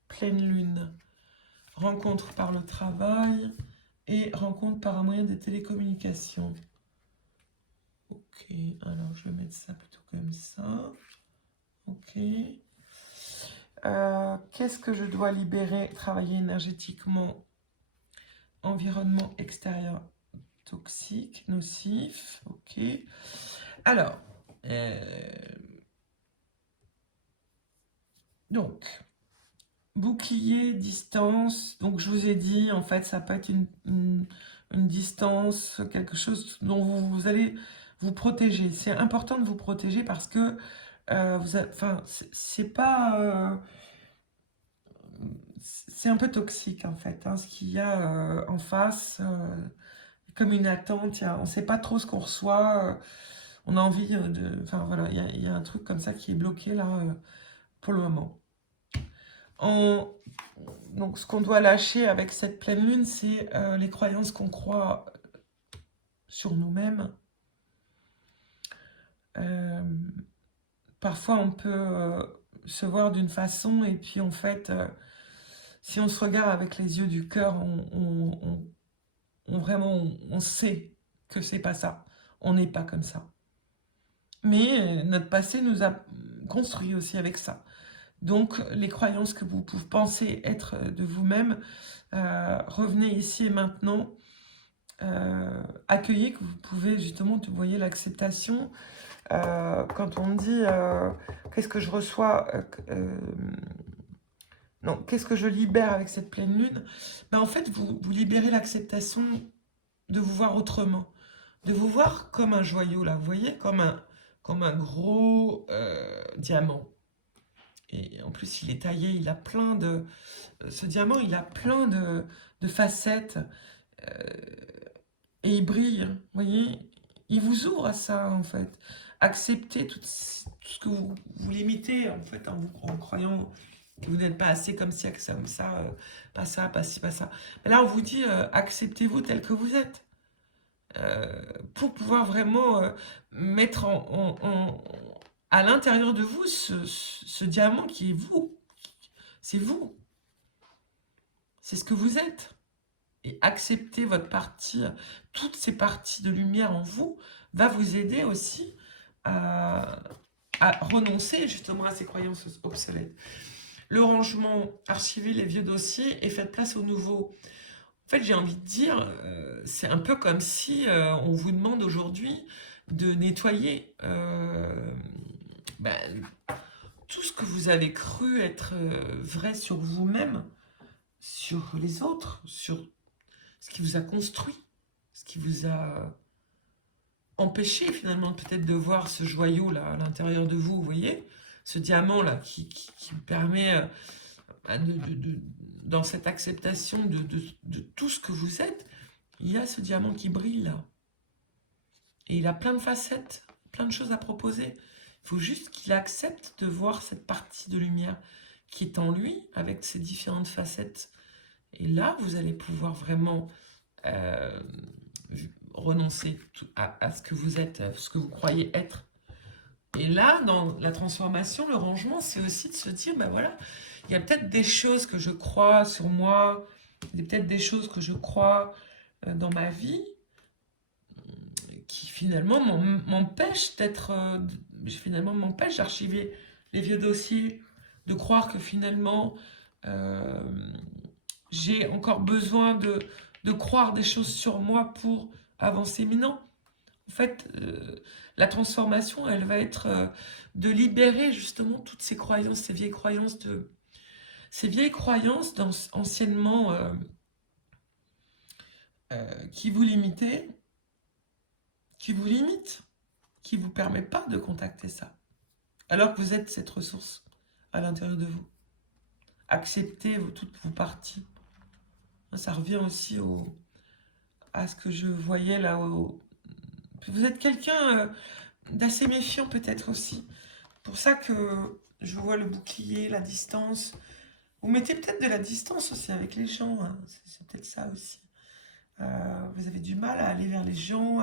pleine lune? Rencontre par le travail et rencontre par un moyen de télécommunication. Ok, alors je vais mettre ça plutôt comme ça. Ok. Qu'est-ce que je dois libérer, travailler énergétiquement? Environnement extérieur toxique, nocif. Ok. Alors, donc, bouclier, distance. Donc, je vous ai dit, en fait, ça peut être une distance, quelque chose dont vous allez vous protéger. C'est important de vous protéger parce que enfin, c'est pas... c'est un peu toxique, en fait, hein, ce qu'il y a en face, comme une attente. On ne sait pas trop ce qu'on reçoit. On a envie de... Enfin, voilà, il y a un truc comme ça qui est bloqué, là, pour le moment. Donc, ce qu'on doit lâcher avec cette pleine lune, c'est les croyances qu'on croit sur nous-mêmes. Parfois, on peut se voir d'une façon et puis, en fait, si on se regarde avec les yeux du cœur, on sait que c'est pas ça. On n'est pas comme ça. Mais notre passé nous a construit aussi avec ça. Donc, les croyances que vous pensez être de vous-même, revenez ici et maintenant, accueillez que vous pouvez justement, vous voyez l'acceptation. Quand on dit qu'est-ce que je reçois, non, qu'est-ce que je libère avec cette pleine lune, ben en fait, vous libérez l'acceptation de vous voir autrement, de vous voir comme un joyau, là, vous voyez, comme un gros diamant. Et en plus, il est taillé, il a plein de... Ce diamant, il a plein de facettes et il brille, vous voyez. Il vous ouvre à ça, en fait. Acceptez tout ce que vous limitez, en fait, en croyant que vous n'êtes pas assez comme ci, comme ça, pas ça, pas ci, pas ça. Mais là, on vous dit, acceptez-vous tel que vous êtes. Pour pouvoir vraiment mettre à l'intérieur de vous ce diamant qui est vous. C'est vous. C'est ce que vous êtes. Et accepter votre partie, toutes ces parties de lumière en vous, va vous aider aussi à renoncer justement à ces croyances obsolètes. Le rangement, archivez les vieux dossiers et faites place aux nouveaux. En fait, j'ai envie de dire, c'est un peu comme si on vous demande aujourd'hui de nettoyer ben, tout ce que vous avez cru être vrai sur vous-même, sur les autres, sur ce qui vous a construit, ce qui vous a empêché finalement peut-être de voir ce joyau là à l'intérieur de vous, vous voyez, ce diamant là qui permet dans cette acceptation de tout ce que vous êtes, il y a ce diamant qui brille là. Et il a plein de facettes, plein de choses à proposer. Il faut juste qu'il accepte de voir cette partie de lumière qui est en lui avec ses différentes facettes. Et là, vous allez pouvoir vraiment renoncer à ce que vous êtes, à ce que vous croyez être. Et là, dans la transformation, le rangement, c'est aussi de se dire, ben voilà, il y a peut-être des choses que je crois sur moi, il y a peut-être des choses que je crois dans ma vie, qui finalement m'empêchent finalement m'empêchent d'archiver les vieux dossiers, de croire que finalement j'ai encore besoin de croire des choses sur moi pour avancer. Mais non, en fait, la transformation, elle va être de libérer justement toutes ces croyances, ces vieilles croyances anciennement qui vous limitaient, qui vous limitent, qui ne vous permet pas de contacter ça. Alors que vous êtes cette ressource à l'intérieur de vous. Acceptez toutes vos parties. Ça revient aussi à ce que je voyais là. Vous êtes quelqu'un d'assez méfiant peut-être aussi. Pour ça que je vois le bouclier, la distance. Vous mettez peut-être de la distance aussi avec les gens, hein. C'est peut-être ça aussi. Vous avez du mal à aller vers les gens,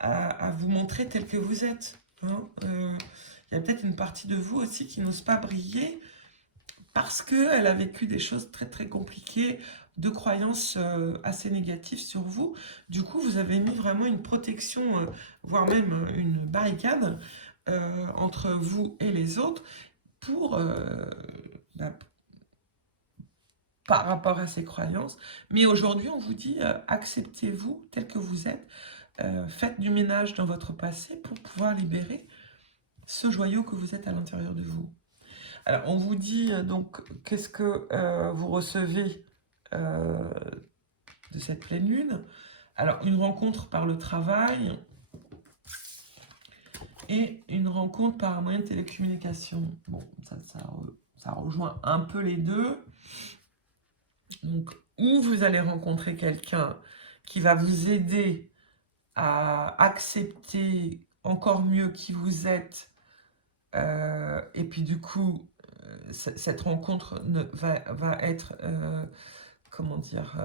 à vous montrer tel que vous êtes, hein. Il y a peut-être une partie de vous aussi qui n'ose pas briller parce qu'elle a vécu des choses très très compliquées, de croyances assez négatives sur vous. Du coup, vous avez mis vraiment une protection, voire même une barricade entre vous et les autres pour, bah, par rapport à ces croyances. Mais aujourd'hui, on vous dit, acceptez-vous tel que vous êtes, faites du ménage dans votre passé pour pouvoir libérer ce joyau que vous êtes à l'intérieur de vous. Alors, on vous dit donc, qu'est-ce que vous recevez de cette pleine lune? Alors, une rencontre par le travail et une rencontre par un moyen de télécommunication. Bon, ça rejoint un peu les deux. Donc, où vous allez rencontrer quelqu'un qui va vous aider à accepter encore mieux qui vous êtes, et puis du coup, cette rencontre va être, comment dire,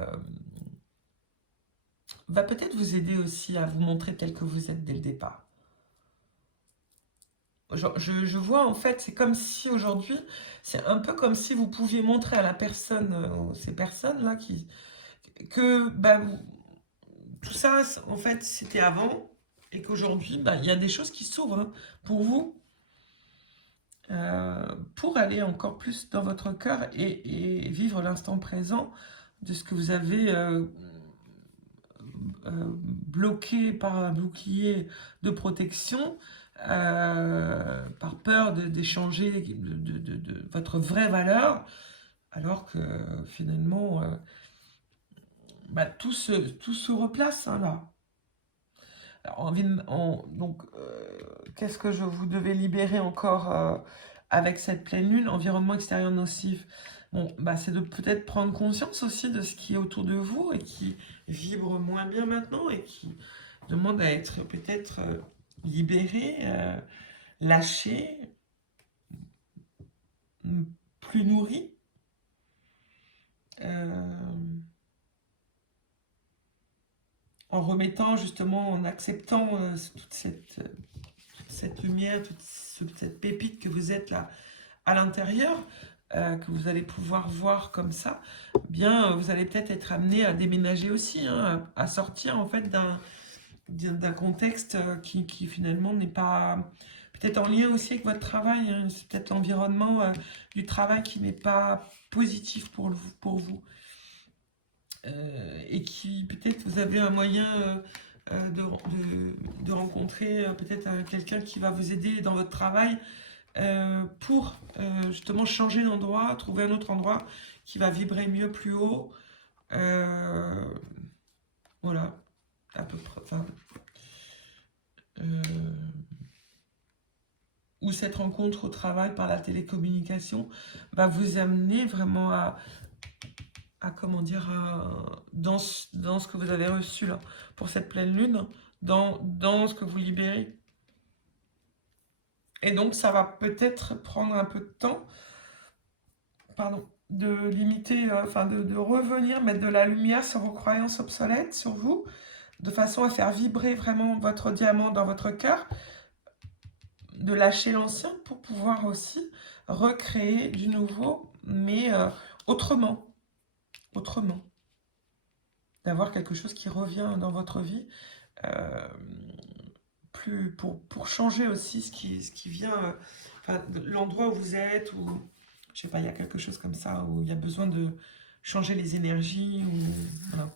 va peut-être vous aider aussi à vous montrer tel que vous êtes dès le départ. Je vois en fait, c'est comme si aujourd'hui, c'est un peu comme si vous pouviez montrer à la personne, ces personnes-là, que bah, tout ça, en fait, c'était avant, et qu'aujourd'hui, bah, il y a des choses qui s'ouvrent, hein, pour vous, pour aller encore plus dans votre cœur et vivre l'instant présent de ce que vous avez bloqué par un bouclier de protection, par peur d'échanger de votre vraie valeur, alors que finalement, bah, tout se replace, hein, là. Alors, donc, qu'est-ce que vous devez libérer encore avec cette pleine lune? Environnement extérieur nocif. Bon, bah, c'est de peut-être prendre conscience aussi de ce qui est autour de vous et qui vibre moins bien maintenant et qui demande à être peut-être libéré, lâché, plus nourri. En remettant justement, en acceptant toute cette lumière, cette pépite que vous êtes là à l'intérieur, que vous allez pouvoir voir comme ça, bien vous allez peut-être être amené à déménager aussi, hein, à sortir en fait d'un contexte qui finalement n'est pas peut-être en lien aussi avec votre travail, hein. C'est peut-être l'environnement du travail qui n'est pas positif pour vous. Et qui peut-être vous avez un moyen de rencontrer peut-être quelqu'un qui va vous aider dans votre travail pour justement changer d'endroit, trouver un autre endroit qui va vibrer mieux plus haut. Voilà, à peu près. Enfin, ou cette rencontre au travail par la télécommunication va vous amener vraiment à comment dire, dans ce que vous avez reçu là, pour cette pleine lune, dans ce que vous libérez. Et donc, ça va peut-être prendre un peu de temps, pardon, de limiter, enfin de revenir, mettre de la lumière sur vos croyances obsolètes, sur vous, de façon à faire vibrer vraiment votre diamant dans votre cœur, de lâcher l'ancien pour pouvoir aussi recréer du nouveau, mais autrement. D'avoir quelque chose qui revient dans votre vie, plus pour changer aussi ce qui vient, enfin, l'endroit où vous êtes, ou je sais pas, il y a quelque chose comme ça, où il y a besoin de changer les énergies, ou voilà.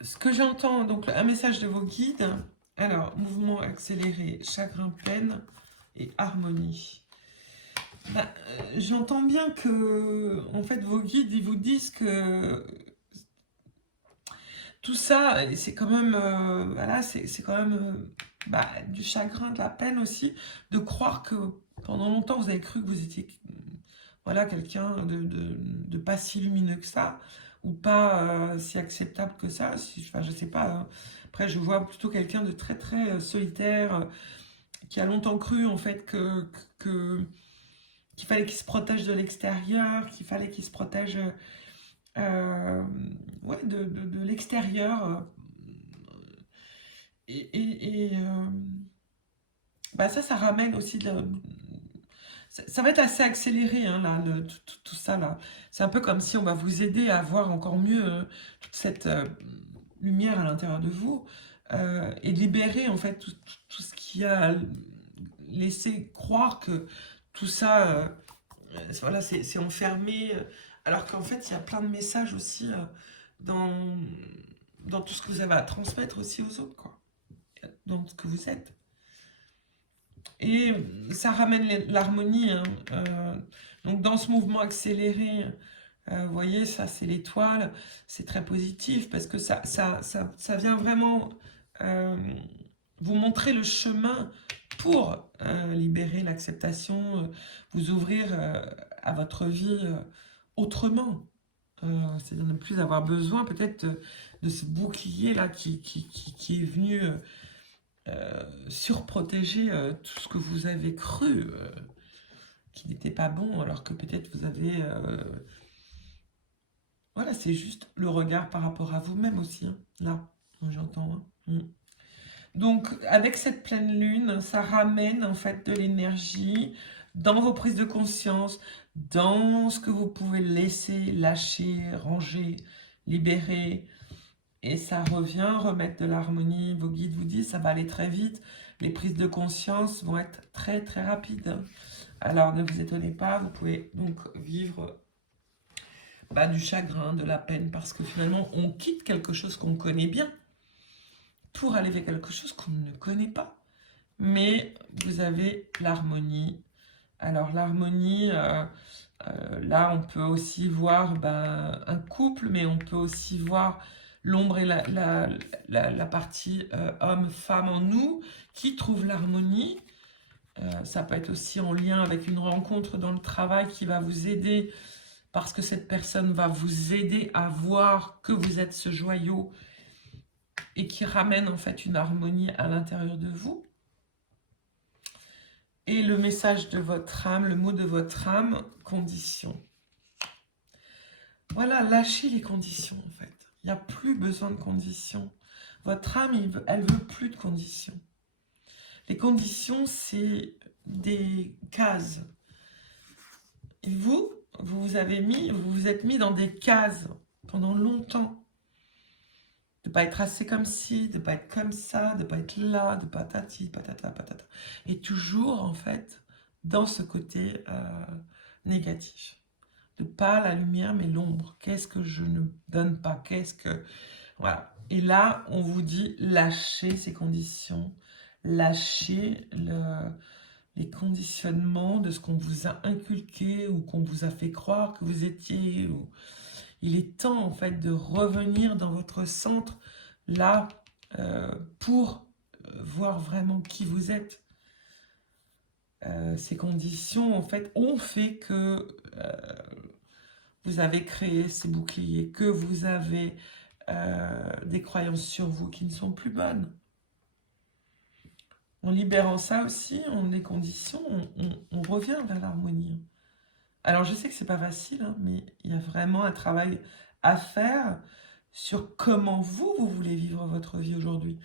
Ce que j'entends, donc un message de vos guides, alors, mouvement accéléré, chagrin, peine et harmonie. Bah, j'entends bien que, en fait, vos guides, ils vous disent que tout ça, c'est quand même, voilà, c'est quand même bah, du chagrin, de la peine aussi, de croire que pendant longtemps, vous avez cru que vous étiez, voilà, quelqu'un de pas si lumineux que ça, ou pas si acceptable que ça. Enfin, je sais pas, hein. Après, je vois plutôt quelqu'un de très, très solitaire, qui a longtemps cru en fait qu'il fallait qu'il se protège de l'extérieur, qu'il fallait qu'il se protège ouais, de l'extérieur. Bah ça ramène aussi ça va être assez accéléré, hein, là, tout ça, là. C'est un peu comme si on va vous aider à voir encore mieux toute cette lumière à l'intérieur de vous et libérer, en fait, tout ce qui a laissé croire que tout ça, voilà, c'est enfermé, alors qu'en fait, il y a plein de messages aussi dans, dans tout ce que vous avez à transmettre aussi aux autres, quoi, dans ce que vous êtes. Et ça ramène l'harmonie, hein. Donc dans ce mouvement accéléré, vous voyez, ça c'est l'étoile, c'est très positif parce que ça vient vraiment vous montrer le chemin pour libérer l'acceptation, vous ouvrir à votre vie autrement. C'est-à-dire ne plus avoir besoin peut-être de ce bouclier là qui est venu surprotéger tout ce que vous avez cru qui n'était pas bon, alors que peut-être vous avez... voilà, c'est juste le regard par rapport à vous-même aussi, hein, là, j'entends. Hein. Donc, avec cette pleine lune, ça ramène en fait de l'énergie dans vos prises de conscience, dans ce que vous pouvez laisser, lâcher, ranger, libérer, et ça revient, remettre de l'harmonie. Vos guides vous disent, ça va aller très vite. Les prises de conscience vont être très très rapides. Alors ne vous étonnez pas, vous pouvez donc vivre du chagrin, de la peine, parce que finalement on quitte quelque chose qu'on connaît bien pour aller vers quelque chose qu'on ne connaît pas. Mais vous avez l'harmonie. Alors l'harmonie, là on peut aussi voir un couple, mais on peut aussi voir l'ombre et la partie homme-femme en nous qui trouve l'harmonie. Ça peut être aussi en lien avec une rencontre dans le travail qui va vous aider parce que cette personne va vous aider à voir que vous êtes ce joyau et qui ramène en fait une harmonie à l'intérieur de vous. Et le message de votre âme, le mot de votre âme, condition. Voilà, lâchez les conditions en fait. Il n'y a plus besoin de conditions. Votre âme, elle veut plus de conditions. Les conditions, c'est des cases. Et vous vous êtes mis dans des cases pendant longtemps. De ne pas être assez comme ci, de ne pas être comme ça, de ne pas être là, de patati, patata, patata. Et toujours, en fait, dans ce côté négatif. De pas la lumière, mais l'ombre. Qu'est-ce que je ne donne pas? Qu'est-ce que... Voilà. Et là, on vous dit, lâchez ces conditions. Lâchez les conditionnements de ce qu'on vous a inculqué ou qu'on vous a fait croire que vous étiez... Il est temps, en fait, de revenir dans votre centre, là, pour voir vraiment qui vous êtes. Ces conditions, en fait, ont fait que vous avez créé ces boucliers, que vous avez des croyances sur vous qui ne sont plus bonnes. En libérant ça aussi, en les conditions, on revient vers l'harmonie. Alors, je sais que c'est pas facile, hein, mais il y a vraiment un travail à faire sur comment vous voulez vivre votre vie aujourd'hui.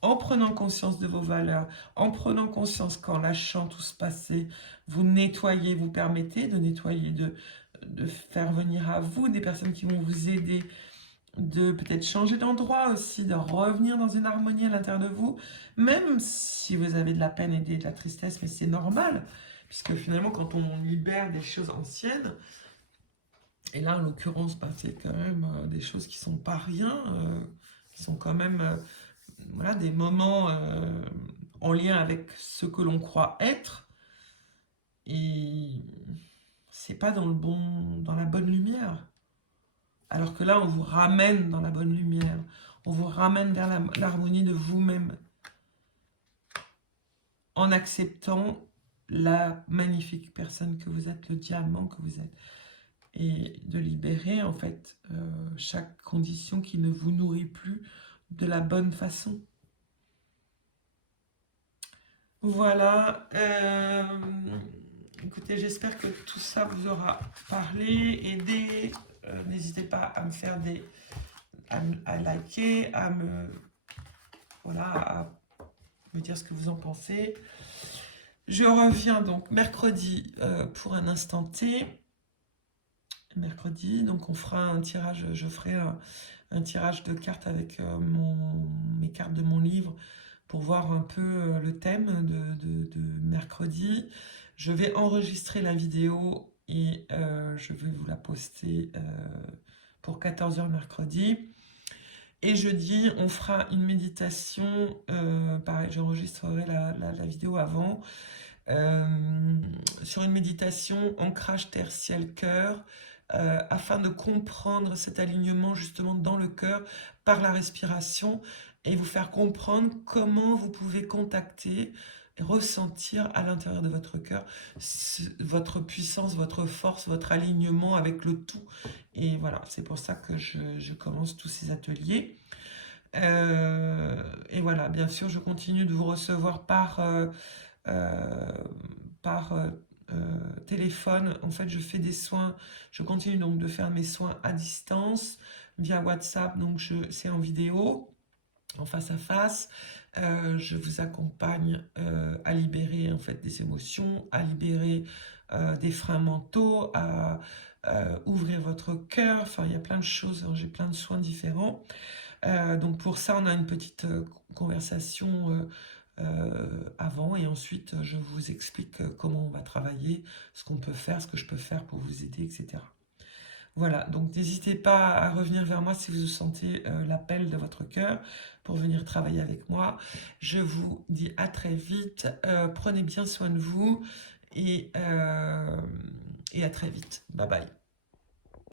En prenant conscience de vos valeurs, en prenant conscience qu'en lâchant tout ce passé, vous nettoyez, vous permettez de nettoyer, de faire venir à vous des personnes qui vont vous aider, de peut-être changer d'endroit aussi, de revenir dans une harmonie à l'intérieur de vous, même si vous avez de la peine et de la tristesse, mais c'est normal. Puisque finalement, quand on libère des choses anciennes, et là, en l'occurrence, c'est quand même des choses qui sont pas rien, qui sont quand même voilà, des moments en lien avec ce que l'on croit être, et c'est pas dans la bonne lumière. Alors que là, on vous ramène dans la bonne lumière, on vous ramène vers l'harmonie de vous-même, en acceptant la magnifique personne que vous êtes, le diamant que vous êtes, et de libérer en fait chaque condition qui ne vous nourrit plus de la bonne façon. Voilà. Écoutez, j'espère que tout ça vous aura parlé, aidé. N'hésitez pas à me faire à liker, voilà, à me dire ce que vous en pensez. Je reviens donc mercredi pour un instant T. Mercredi, donc on fera un tirage, je ferai un tirage de cartes avec mes cartes de mon livre pour voir un peu le thème de mercredi. Je vais enregistrer la vidéo et je vais vous la poster pour 14h mercredi. Et jeudi, on fera une méditation. Pareil, j'enregistrerai la vidéo avant. Sur une méditation ancrage terre, ciel, cœur, afin de comprendre cet alignement justement dans le cœur par la respiration et vous faire comprendre comment vous pouvez contacter et ressentir à l'intérieur de votre cœur votre puissance, votre force, votre alignement avec le tout. Et voilà, c'est pour ça que je commence tous ces ateliers. Et voilà, bien sûr, je continue de vous recevoir euh, par téléphone. En fait, je fais des soins, je continue donc de faire mes soins à distance via WhatsApp, donc c'est en vidéo, en face à face. Je vous accompagne à libérer en fait des émotions, à libérer des freins mentaux, à ouvrir votre cœur. Enfin, il y a plein de choses, hein, j'ai plein de soins différents. Donc pour ça, on a une petite conversation avant et ensuite je vous explique comment on va travailler, ce qu'on peut faire, ce que je peux faire pour vous aider, etc. Voilà, donc n'hésitez pas à revenir vers moi si vous sentez l'appel de votre cœur pour venir travailler avec moi. Je vous dis à très vite, prenez bien soin de vous et à très vite. Bye bye.